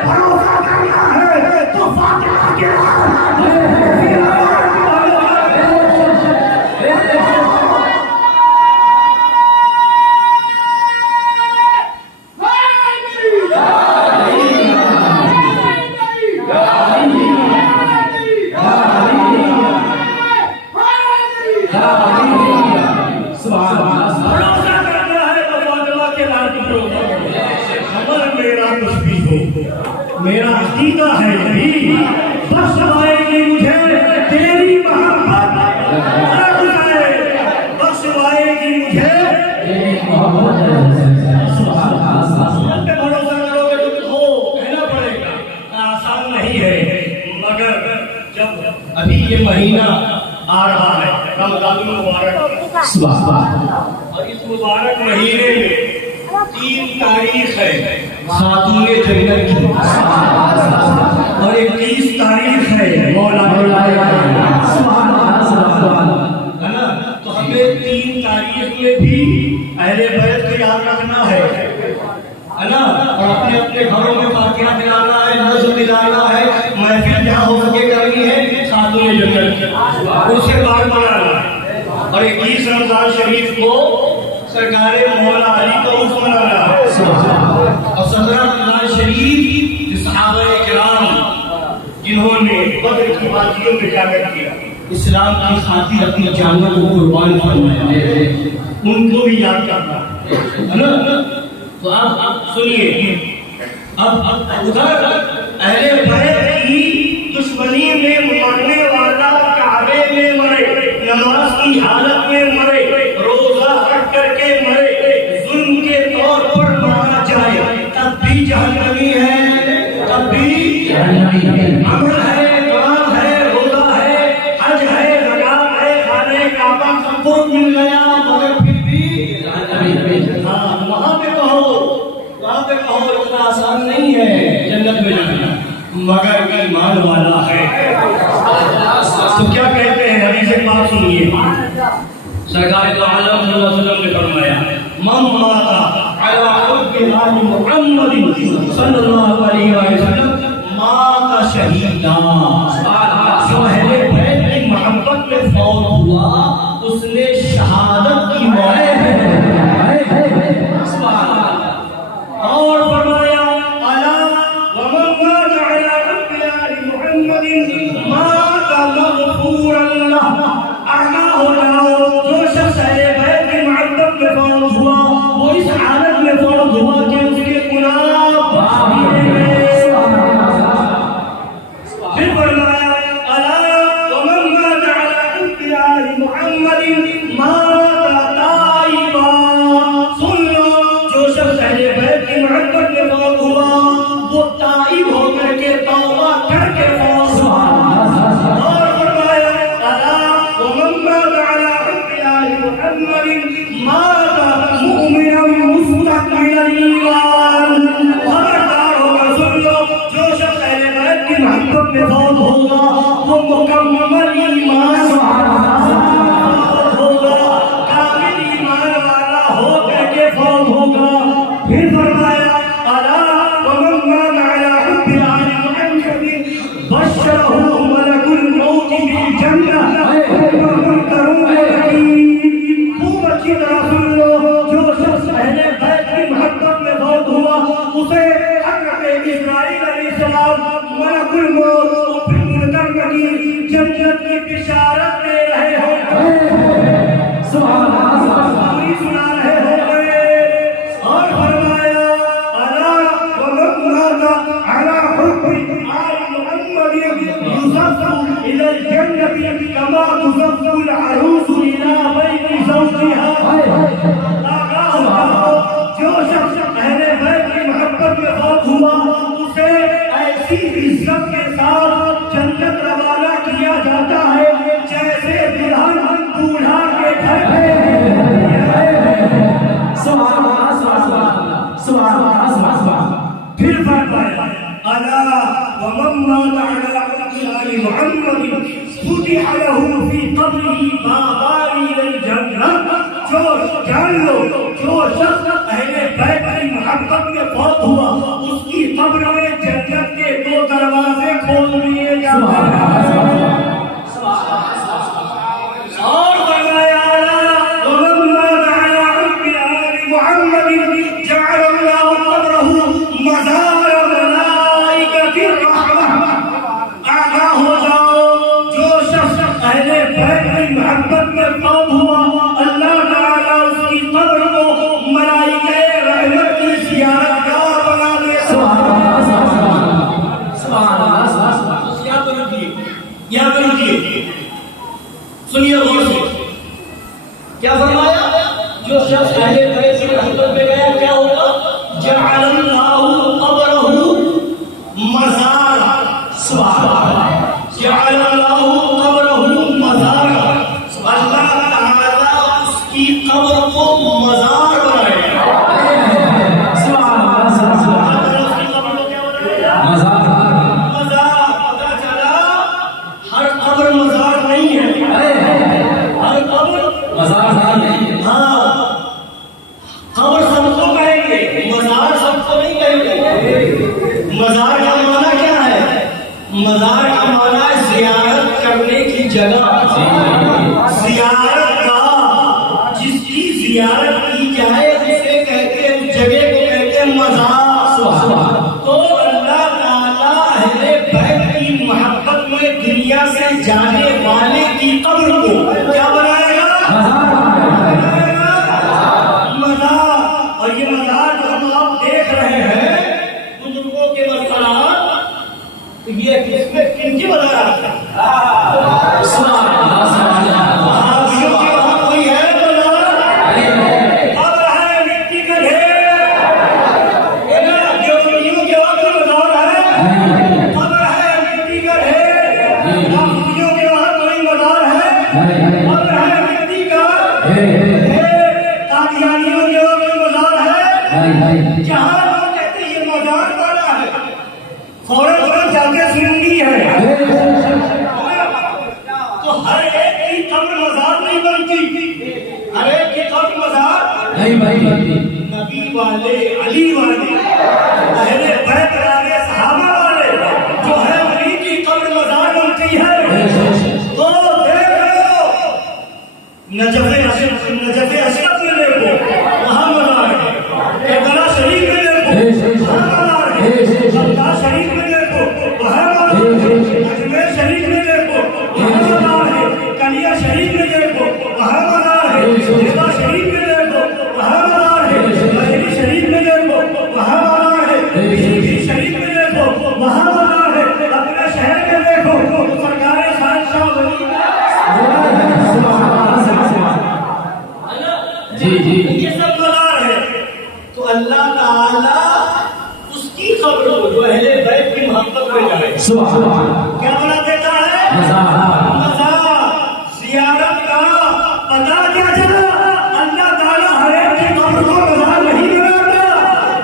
भरोसा करना है तो फातिहा के मेरा अकीदा है यही, बस आएगी मुझे तेरी मोहब्बत, बस आएगी मुझे तेरी मोहब्बत। पे भरोसा करोगे तो हो कहना पड़ेगा, आसान नहीं है, मगर जब अभी ये महीना आ रहा है रमजान मुबारक, और इस मुबारक महीने में 3 तारीख है खातून जन्नत की और 21 तारीख है मौला है ना। तो हमें 3 तारीख में भी अहले बैत को याद रखना है ना, और अपने अपने घरों में फातिहा दिलाना है, नज़्म दिलाना है, महफिल जहाँ हो सके करनी है खातून जन्नत, उसके बाद मनाना है। और 21 रमजान शरीफ को सरकारे मौला अली का उर्स मनाना है, और 17 रमजान शरीफ सहाबाए किराम जिन्होंने बदर की बातियों में जाकर किया, इस्लाम की खातिर अपनी जानों को कुर्बान फरमाया, उनको भी याद करना है ना। तो आप सुनिए, अब उधर अहले बैत की दुश्मनी में मरने वाला काबे में मरे, नमाज की हालत में मरे, रोजा रख करके मरे, जुल्म के तौर पर मारा जाए तब भी जहन्नमी है, तब भी अमल है, दुआ है, रोजा है, हज है, ज़कात है, खाने काबा सब कुछ मिल गया, मगर फिर भी वहाँ पे कहो इतना आसान नहीं है जन्नत में जाना, मगर ईमान वाला है। तो क्या कहते हैं, हदीस पाक सुनिए, सरकार दो आलम सल्लल्लाहु अलैहि वसल्लम ने फरमाया, मन माता अला हुब्बि आलि मुहम्मद सल्लल्लाहु अलैहि वसल्लम माता शहीदा, जो अहले बैत की मोहब्बत में फौत हुआ उसने शहादत की मौत है। और फरमाया अला वमन माता अला हुब्बि आलि मुहम्मद माता मग़फ़ूरन लह, आगाह हो जाओ जो शख्स अहले बैत की मोहब्बत में फौत हुआ वो इस हालत में फौत हुआ कि उसके गुनाह फिर फरमाया अला वमन माता अला हुब्बि आलि मुहम्मद माता ताइबा, सुन लो जो शख्स अहले बैत की मोहब्बत में फौत हुआ वो ताइब होकर के तौबा करके फौत हुआ। और फरमाया अला वमन माता अला हुब्बि आलि मुहम्मद माता मुमिनन मुस्तक़बिलल ईमान, खबरदार होगा, सुन लो जो शख्स अहले बैत की मोहब्बत में फौत होगा वो मुकम्मल ईमान होगा, कामिल ईमान वाला होकर के फौत होगा। फिर फरमाया अला वमन माता अला हुब्बि आलि मुहम्मद बशरहु मलकुल मौत बिल जन्नह व मुनकरुन नकीर, खूब अच्छी वमन मात अला आलि मुहम्मद फुतिह लहू फी क़ब्रिही बाबारिल जन्नह। जो जान लो, जो शख्स अहले बैत की मोहब्बत में फौत हुआ, उसकी कब्र में जन्नत के 2 दरवाजे खोल दिए जाते हैं। और फरमाया वमन मात अला आलि मुहम्मद जअलल्लाहु क़ब्रहू मज़ार मलाइकतिर रहमह। आगाह हो जाओ, जो शख्स अहले बैत की मोहब्बत में फौत हुआ, अल्लाह ताला उसकी कब्र को मलाइके रहमत की ज़ियारतगाह बना दे। यहाँ पर रुकिए, सुनिए गौर से, क्या फरमाया? जो शख्स अहले बैत की मोहब्बत में गया, क्या होगा? जअलल्लाहु क़ब्रहू मज़ारा। जअलल्लाहु क़ब्रहू मज़ारा। अल्लाह ताला उसकी कब्र को मज़ार बनाएगा। मज़ार। पता चला हर कब्र मज़ार नहीं है, हर कब्र मज़ार नहीं है। हाँ, कब्र सबको कहेंगे, मज़ार सबको नहीं कहेंगे। मज़ार का माना क्या है? मज़ार का माना है ज़ियारत करने की जगह, ज़ियारत का, जिसकी ज़ियारत की जाए उसे कहते हैं, उस जगह को कहते हैं मज़ार। तो अल्लाह ताला अहले बैत की मोहब्बत में दुनिया से जाने वाले की कब्र को क्या बनाएगा? मज़ार। और ये मज़ार जो हम आप देख रहे हैं, बुजुर्गों के मज़ार, ये किसमें किनकी मज़ार है? कोई है कब्र है, मिट्टी का ढेर, देवबंदियों के वहाँ कोई मज़ार है? कब्र है, मिट्टी का ढेर। नासुदियों के वहाँ कोई मज़ार है? कब्र है, मिट्टी का ढेर। कादियानियों के वहाँ कोई मज़ार है? जहाँ लोग कहते हैं ये मज़ार वाला है, फौरन जाके सुननी है। तो हर एक की कब्र मज़ार नहीं बनती, हर एक की कब्र मज़ार नहीं बनती। नबी वाले, अली वाले, अहले बैत वाले, सहाबा वाले, जो है उन्हीं की कब्र मज़ार बनती है। तो देख लो, नजफ़े अशरफ में देखो, वहाँ मज़ार है। करबला शरीफ में देखो, वहाँ मज़ार है। मक्का शरीफ में देखो, वहाँ मज़ार है। अजमेर शरीफ में देखो, वहाँ मज़ार है। कलिया शरीफ में देखो, वहाँ मज़ार है। जेबा शरीफ में देखो, वहाँ मज़ार है। मजरी शरीफ में देखो, वहाँ मज़ार है। शिरडी शरीफ में देखो, वहाँ मज़ार है। अपने शहर में देखो, सरकार शाह वली जी ये सब मज़ार है। तो अल्लाह ताला उसकी कब्र को, जो अहले बैत की मोहब्बत में जाए, क्या बना देता है? मज़ार। ज़ियारत का पता क्या चला? अल्लाह ताला हर एक की कब्र को मज़ार नहीं बनाता।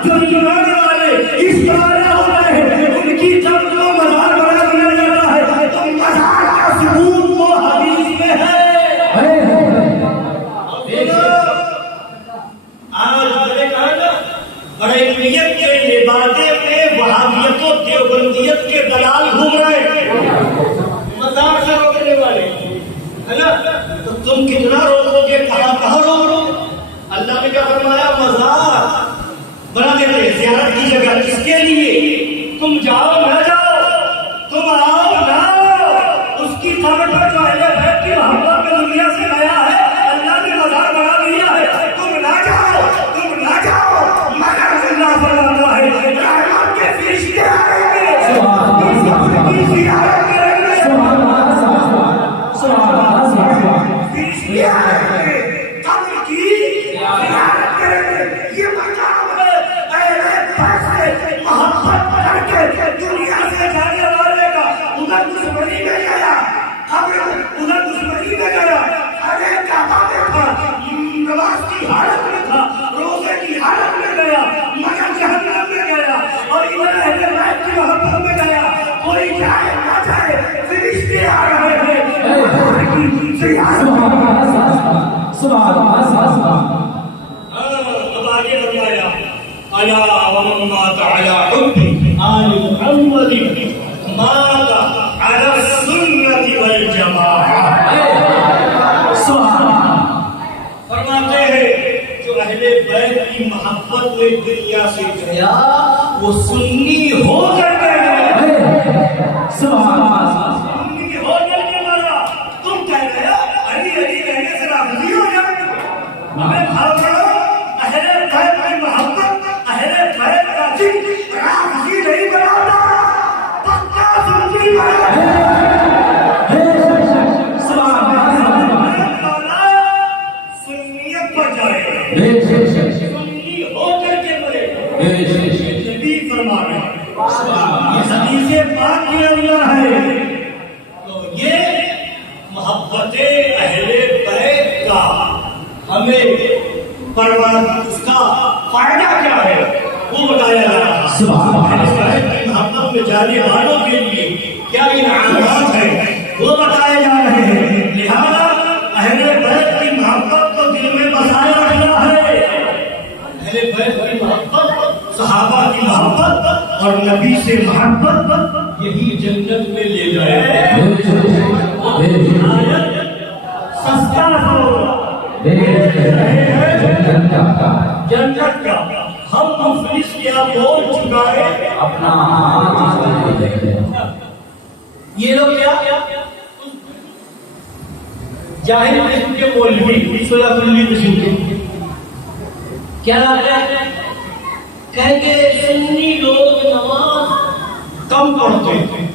जो ईमान वाले इस तरह हो रहे हैं, उनकी कब्र को मज़ार बना दिया जाता है। तो मज़ार का सबूत वो हदीस में है। आज मैंने कहा ना, बरेलियत के लिबादे में वहाबियत और देवबंदियत के दलाल घूम रहे हैं, मज़ार से रोकने वाले, है ना? तो तुम कितना रोकोगे, कहाँ रोक? अल्लाह ने क्या फरमाया? मज़ार बना देते हैं, ज़ियारत की जगह। किसके लिए? तुम जाओ ना जाओ, तुम आओ ना आओ, उसकी कब्र पर जो अहले बैत की मोहब्बत में दुनिया से गया है, अल्लाह ने मज़ार बना दिया है। तुम ना जाओ, मगर अल्लाह फरमाता है रहमत के फरिश्ते आएंगे, उसकी ज़ियारत करेंगे। फरिश्ते आएंगे, कब्र की ज़ियारत करेंगे। ये मकाम है अहले बैत से मोहब्बत करके दुनिया से जाने वाले का। उधर दुश्मनी में गया, कब्र उधर दुश्मनी में गया, अरे काबा में था, नमाज की हालत में था, रोजे की हालत में गया, मगर जहन्नम में गया। और इधर अहले बैत की मोहब्बत में गया, अब आगे फरमाया अला वम्मा तआला हुब्बी आल मुहम्मद माता अला सुन्नति वल जमाअह। फरमाते हैं जो अहले बैत की मोहब्बत में दुनिया से गया वो सुन्नी होकर गया। सुन्नी होकर के मरा। तुम कह रहे हो अली अली कहने से राजी हो जाए। हमें भाव अहले बैत की मोहब्बत अहले बैत का दिल राजी नहीं बनाता, पक्का सुन्नी बनाता। सुन्नियत पर जाएगा, सुन्नी होकर के मरेगा। नबी फरमा रहे हैं, ये हदीसे पाक के अंदर है। तो ये मोहब्बते अहले बैत का हमें परवान उसका फायदा क्या है वो बताया जा रहा है। अहले बैत की मोहब्बत में जाने वालों के लिए क्या इनामात है वो बताए जा रहे हैं। लिहाजा अहले बैत की मोहब्बत को दिल में बसाए रखना है। अहले बैत की मोहब्बत, सहाबा की मोहब्बत और नबी से मोहब्बत यही जन्नत में ले जाए। सस्ता जन्नत का हम मुफलिस क्या बोल चुकाए अपना ये लोग क्या जाहिर किस्म के मौलवी सुलह किस्म के क्या कहेंगे सुन्नी लोग नमाज कम पढ़ते हैं।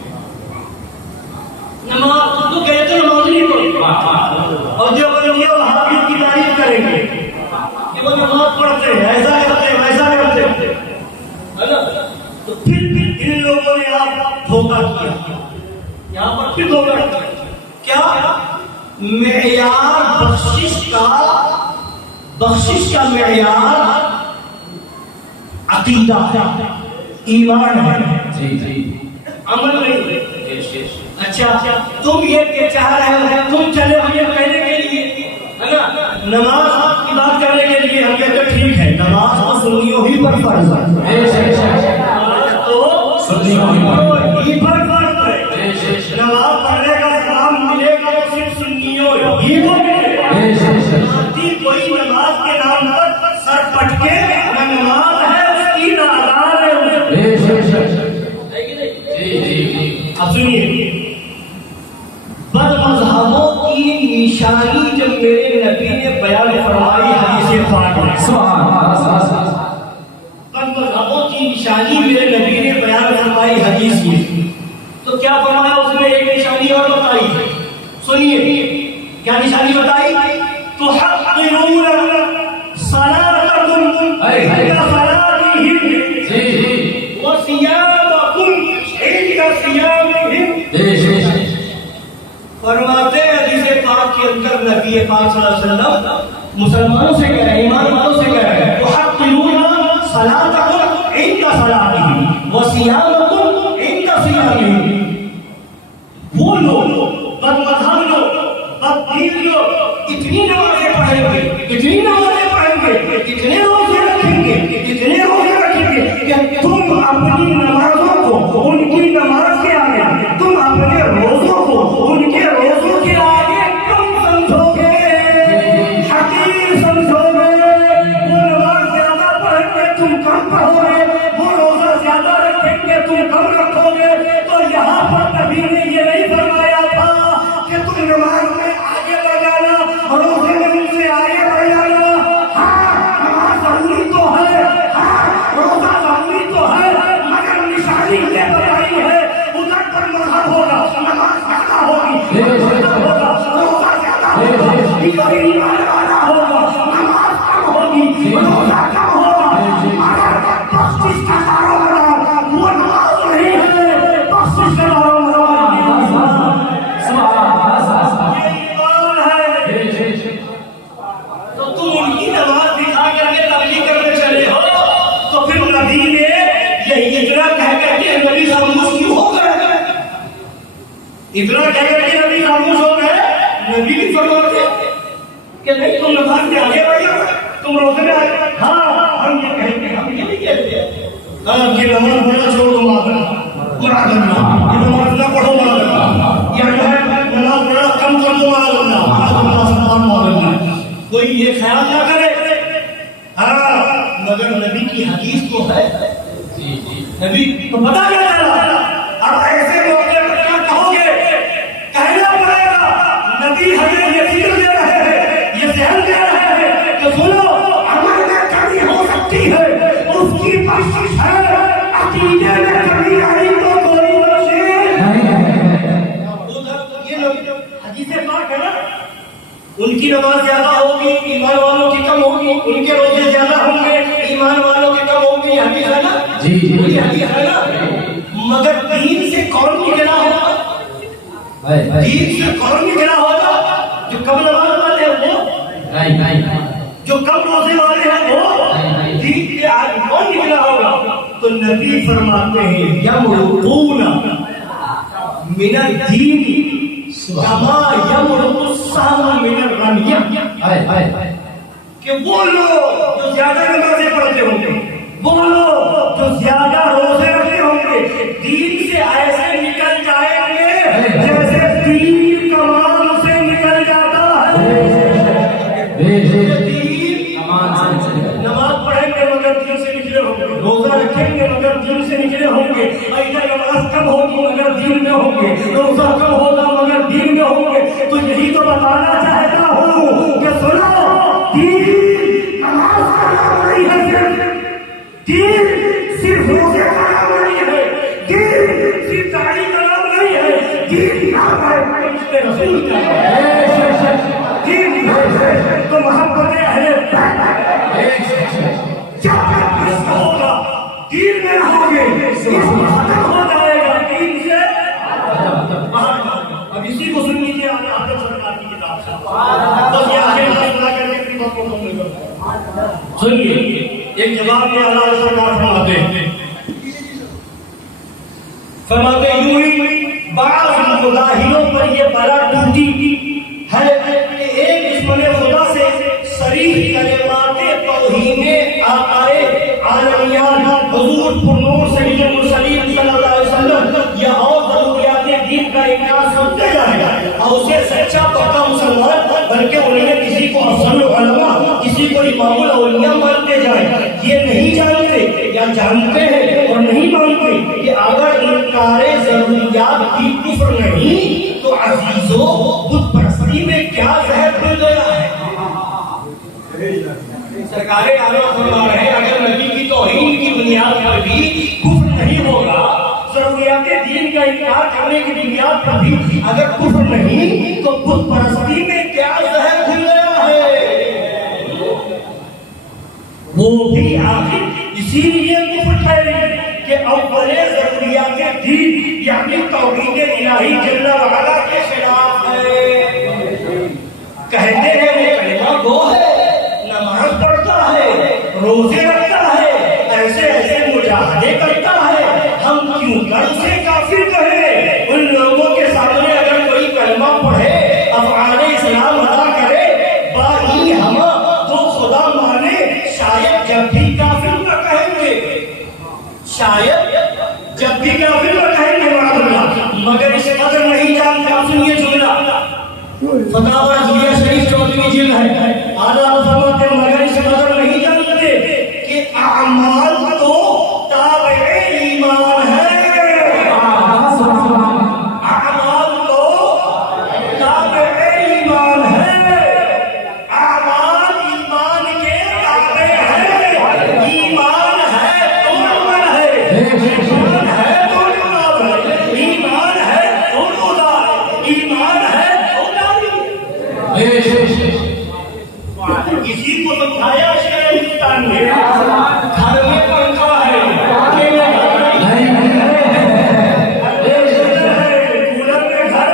नमाज तो कहते नमाज नहीं पढ़ते और जो बंदियां वहां की तारीफ करेंगे कि वो नमाज पढ़ते हैं, ऐसा करते हैं वैसा करते हैं, है ना। तो फिर इन लोगों ने आप धोखा किया, यहाँ पर फिर धोखा किया। क्या मेयार बख्शिश का मेयार अकीदा ईमान है, अमल नहीं। अच्छा तुम ये चाह रहे हो, तुम चले मुझे कहने के लिए, है ना, नमाज की बात करने के लिए हम कहते ठीक है नमाज तो सुन्नियों ही पर फर्ज है, तो सुन्नियों ही पर फर्ज है। नमाज पढ़ने का सलाम मिलेगा तो सिर्फ सुन्नियों ही को मिलेगा। कोई नमाज के नाम पर सर पटके न नमाज है उसकी न अज़ान है। अब सुनिए, बदमज़हबों की निशानी जब मेरे नबी ने बयान फरमाई हदीस पाक में, बदमज़हबों की निशानी मेरे नबी ने बयान फरमाई हदीस में, तो क्या फरमाया उसमें एक निशानी और बताई। सुनिए क्या निशानी बताई, तो हक़्क़िरून सलातकुम इंदा सलातिहिम व सियामकुम इंदा सियामिहिम। फरमाते हदीस पाक के अंदर नबी पाक सल्लल्लाहु अलैहि वसल्लम मुसलमानों से कह रहे हैं, ईमान वालों से कह रहे हैं, तो हक़्क़िरून सलातकुम इंदा सलातिहिम व सियामकुम इंदा सियामिहिम। वो लोग बदमज़हब लोग, बददीन लोग इतनी नमाज़ें पढ़ेंगे, इतनी नमाज़ें पढ़ेंगे, इतने रोज़े रखेंगे, इतने रोज़े रखेंगे कि तुम अपनी नमाज़ों को उनकी नमाज के आगे, तुम अपने रोज़ों को उनके रोज़ों के आगे कम समझोगे, हकीर समझोगे। वो नमाज ज्यादा पढ़ेंगे तुम कम पढ़ोगे, वो रोज़ा ज्यादा रखेंगे तुम कम रखोगे। तो यहाँ पर नबी ने ये नहीं फरमाया था कि तुम नमाज में आगे बढ़ जाना, रोज़े में उनसे आगे बढ़ जाना। हाँ नमाज जरूरी तो है, हाँ रोज़ा जरूरी तो है, मगर निशानी ये बताई है उधर पर मज़हब होगा, नमाज ज्यादा होगी, रोज़ा ज्यादा होगा, ईमान वाला होगा, नमाज कम होगी, रोज़ा कम होगा। मगर बख्शिश का दारोमदार वो नमाज नहीं है, बख्शिश का दारोमदार तो तुम उनकी नमाज दिखा करके तबलीग करने चले हो, तो फिर नबी ने यही इतना कह करके नबी खामोश क्यों हो गए? इतना कह करके नबी खामोश हो गए। नबी भी फरमाते कि नहीं तुम नमाज में आगे बढ़ जाओ, तुम रोजे में आगे। हाँ हम ये कहेंगे, हम ये नहीं कहते कि नमाज पढ़ना छोड़ दो, मना करना, ये नमाज ना पढ़ो मना करना, या जो है नमाज पढ़ना कम कर दो मना करना। कोई ये ख्याल ना करे। हाँ मगर नबी की हदीस तो है, नबी तो पता क्या चला। अब ऐसे मौके पर क्या कहोगे, कहना पड़ेगा नबी हमें ये फिक्र दे रहे हैं, ये ध्यान दे रहे हैं कि सुनो अमल में कमी हो सकती है, उसकी बख्शिश है, अकीदे में कमी आई तो कोई बख्शिश नहीं। ये हदीसे पाक है ना, उनकी नमाज ज्यादा होगी, ईमान वालों की कम होगी, उनके रोजे ज्यादा होंगे, ईमान वालों की कम होंगी। हदीस है ना जी, हदीस है ना। मगर दीन से कौन निकला होगा, दीन से कौन निकला होगा? जो कम नमाज वाले हैं वो, जो कम रोजे वाले हैं वो, दीन के आगे कौन निकला होगा? तो नबी फरमाते हैं यमरुकूना मिनल दीन कमा यमरुकुस्साम मिनल रमिया, कि वो लोग जो ज्यादा नमाजें पढ़ते होंगे, वो लोग जो ज्यादा रोजे रखते होंगे, दीन से ऐसे निकल जाएंगे जैसे तीर कमान से निकल जाता है। नमाज पढ़ेंगे मगर दीन से निकले होंगे, रोजा रखेंगे मगर दीन से निकले होंगे, इधर नमाज कम होगी मगर दीन में होंगे, रोजा कम होगा मगर दीन में होंगे। तो यही तो बताना चाहता हूँ कि सुनो, दीन नमाज का नाम नहीं है, दीन सिर्फ रोजे का नाम नहीं है, दीन सिर्फ दाढ़ी का नाम नहीं है, दीन नाम है इसके रसूल का। दीन तो मोहब्बत अहले जब होगा दीन में रहोगे, खत्म हो जाएगा दीन से। अब इसी को सुन लीजिए आपने सरकार की किताब से, बस ये आगे फैसला करने की बात को सुनिए। एक जवाब में अल्लाह सरकार फरमाते यूं ही बाज़ मुजाहिरों पर ये बला टूटी है कि एक दुश्मन खुदा से सरीह कलिमाते तौहीने आकाए आलमियान हुजूर पुरनूर सैयदुल मुरसलीन सल्लल्लाहु अलैहि वसल्लम या और ज़रूरियात दीन का इनकार करते जाएगा और उसे सच्चा पक्का मुसलमान, बल्कि उन्हें किसी को अफजल उलमा, किसी को इमामुल औलिया मानते जाए। ये नहीं जानते या जानते हैं और नहीं मानते कि अगर इनकारे ज़रूरियात भी कुफ्र नहीं तो अजीजों बुत परस्ती में क्या जहर मिल गया है। सरकारें आरोप फरमा रहे हैं अगर नबी की तौहीन की बुनियाद पर भी कुफ्र नहीं होगा, ज़रूरियात दीन का इनकार करने की बुनियाद पर भी अगर कुफ्र नहीं, तो बुत परस्ती में क्या जहर खुल गया है। वो भी आखिर इसीलिए कुफ्र ठहरी कि अव्वले ज़रूरियात दीन यानी तौहीद इलाही जल्ल व अला के खिलाफ है। कहते हैं वो कलिमा गो है, नमाज पढ़ता है, रोजे रखता है, ऐसे ऐसे मुजाहिदे करता है, हम क्यों कर उसे काफिर कहें? उन लोगों के सामने अगर कोई कलमा पढ़े, अफ़आले इस्लाम अदा करे, बाई हम तो खुदा माने, शायद जब भी काफिर न कहेंगे, शायद जब भी काफिर न कहेंगे, मगर इस कदर नहीं जानते। आप सुनिए जुमला फतावा रज़विया शरीफ 14वीं जिल्द है, आला फरमाते हैं मगर इस कदर नहीं जानते कि अमाल तो ताबे ईमान है, अमाल तो ताबे ईमान है, अमाल ईमान के ताबे है, ईमान है तो अमल है, ईमान है तो नमाज है, ईमान है तो रोज़ा है, ईमान है किसी को समझाया शेर हिंदुस्तान में घर में पंखा है, कूलर में घर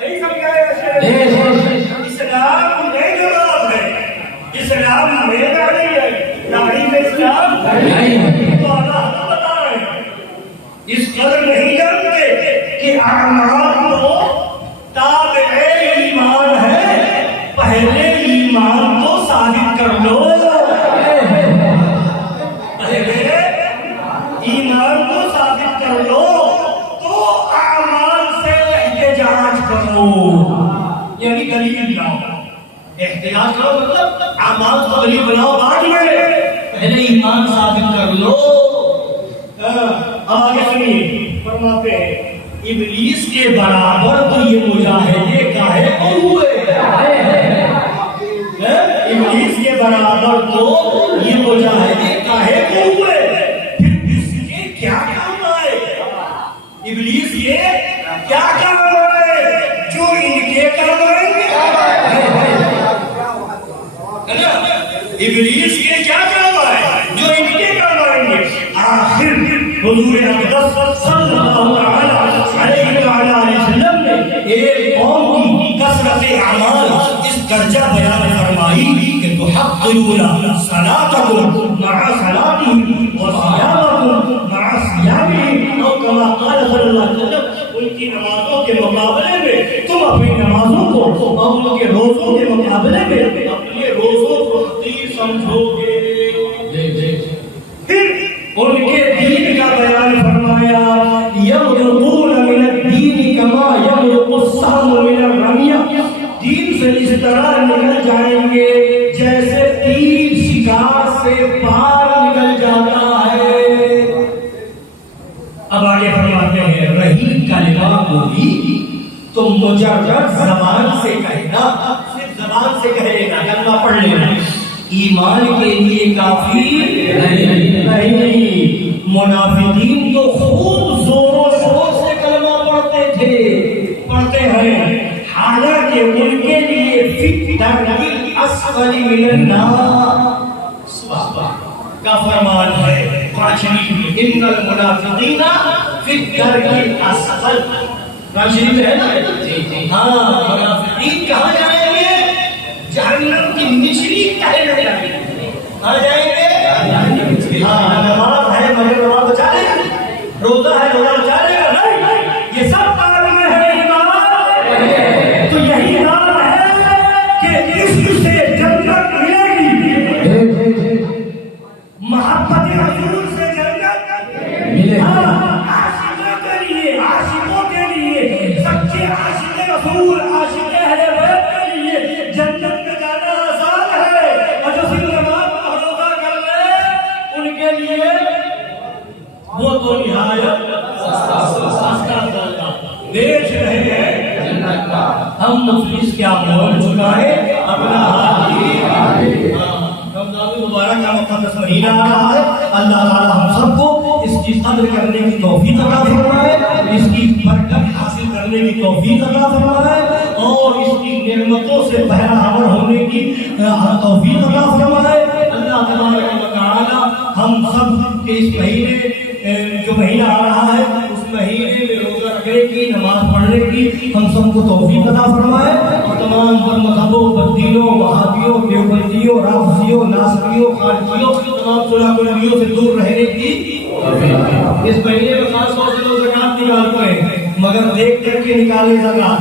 नहीं समझाया शेर। इस्लाम में जवाब है, इस्लाम में दाढ़ी है, दाढ़ी में इस्लाम तो अल्लाह बता रहे हैं। इस कदर नहीं जानते कि अमाल तो ताबे ईमान है, एहतियात करो मतलब आमाल को वली बनाओ बाद में, पहले ईमान साबित कर लो। आगे सुनिए, फरमाते हैं इब्लीस के बराबर तो ये मुजाहिदे काहे को हुए, इब्लीस के बराबर तो ये मुजाहिदे काहे को हुए, फिर इसके क्या काम आए, इब्लीस ये क्या काम आए जो इनके काम आएंगे, है ना, इब्लीस के क्या काम आए जो इनके काम आएंगे। आखिर हुजूर अक़दस सल्लल्लाहु अलैहि वसल्लम ने एक कौम की कसरत अमाल इस दर्जा बयान फरमाई कि तुहक़्क़िरूना सलातकुम मअ सलातिहिम व सियामकुम मअ सियामिहिम, और कमा क़ाल सल्लल्लाहु अलैहि वसल्लम, उनकी नमाजों के मुकाबले में तुम अपनी नमाजों को और उनके रोजों के मुकाबले में अपने रोजों को हक़ीर समझोगे। फिर उनके दीन का बयान फरमाया, यमरुकून मिनद्दीन कमा यमरुकुस्सहमु मिनर्रमिया, दीन से इस तरह निकल जाएंगे जैसे तीर शिकार से पार निकल जाता है। अब आगे फरमाते हैं, रही कलमा बोली तो मुजर्रद ज़बान से कहना, सिर्फ ज़बान से कह लेना, कलमा पढ़ लेना, ईमान के लिए काफी नहीं। मुनाफिकीन तो खूब जोरों शोर से कलमा पढ़ते हैं, हालांकि उनके लिए फिद्दरकिल अस्फली मिनन नार का फरमान है कुरान शरीफ में, इन्नल मुनाफिकीना फिद्दरकिल अस्फल, कुरान शरीफ में है ना। हाँ, मुनाफिकीन कहाँ जाएंगे, जहन्नम की निचली तह में जाएंगे। कहाँ जाएंगे? हाँ, नमाज है मगर नमाज बचा लेगा, रोजा है रोजा बचा लेगा, नहीं, ये सब काम में है ईमान। तो यही नाम है कि इससे जन्नत मिलेगी, मोहब्बत रसूल से जन्नत मिलेगी। आशिकों के लिए सच्चे आशिक रसूल, आशिक अहले बैत के लिए जन्नत में जाना आसान है, और जो सिर्फ नमाज और रोजा कर ले उनके लिए वो तो निहायत सस्ता देश रहे हैं जन्नत का। हम मुफलिस क्या बोल चुका है अपना रमज़ान मुबारक का मुक़द्दस महीना आ रहा है, अल्लाह ताला हम सबको इसकी कद्र करने की तौफीक अता फरमाए, इसकी बरकत हासिल करने की तौफीक अता फरमाए, और इसकी नेमतों से बहरावर होने की तौफीक अता फरमाए। अल्लाह तबारक व तआला हम सब के इस महीने जो महीना आ रहा है उस महीने में रोजा रखने की, नमाज पढ़ने की हम सबको तौफीक अता फरमाए, और तमाम मज़हबों, बददीनों, वहाबियों, देवबंदियों, राफ़िज़ियों, नासरियों, खारिजियों, तमाम सुलह से दूर रहने की। इस महीने में खास तौर से लोग ज़कात निकालते हैं, मगर देख करके निकाले ज़कात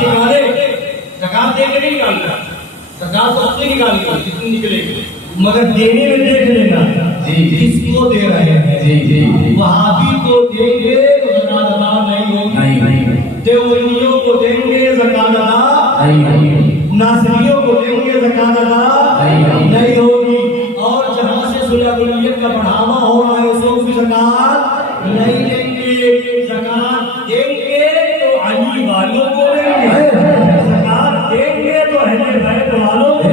निकाले, ज़कात देख के नहीं निकालना, ज़कात तो अपनी निकाली जितनी निकलेगी, मगर देने में देख लेना किसको दे रहे हैं। वहाबी को देंगे तो ज़कात अदा नहीं होगी, देवबंदियों को देंगे ज़कात अदा नहीं, नासरियों को देंगे ज़कात अदा नहीं होगी, और जहाँ से सुलह का बढ़ावा हो रहा है उसको भी ज़कात नहीं देंगे। ज़कात देंगे तो अली वालों को देंगे, ज़कात देंगे तो अहले बैत वालों को,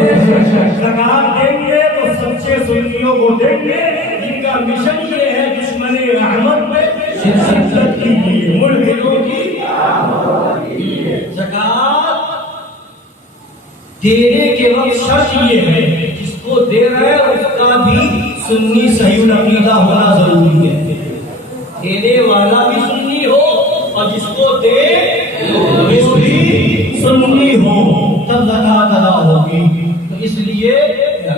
ज़कात देंगे तो सच्चे सुन्नियों को देंगे जिनका मिशन ये है दुश्मन रहमत में शिद्दत कीजिए, मुल्हिदों की। ज़कात देने के वक्त शर्त ये है जिसको दे रहे हैं उसका भी सुन्नी सही अकीदा होना जरूरी है, देने वाला भी सुन्नी हो और जिसको दे वो भी सुन्नी हो, तब ज़कात अदा होगी। तो इसलिए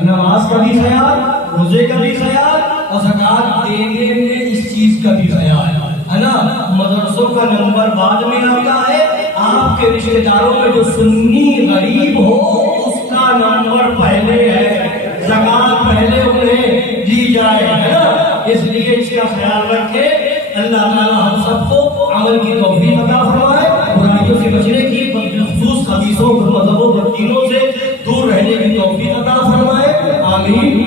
नमाज का भी ख्याल, रोजे का भी ख्याल, और ज़कात देने में इस चीज का भी ख्याल है ना। मदरसों का नंबर बाद में आता है, आपके रिश्तेदारों में जो सुन्नी गरीब हो उसका नंबर पहले है, ज़कात पहले उन्हें दी जाए, है ना। इसलिए इसका ख्याल रखें। अल्लाह ताला हम सबको अमल की तौफीक अता फरमाए, बुराइयों से बचने की, बखुसूस हदीसों, मज़हबों, दीनों से आमीन।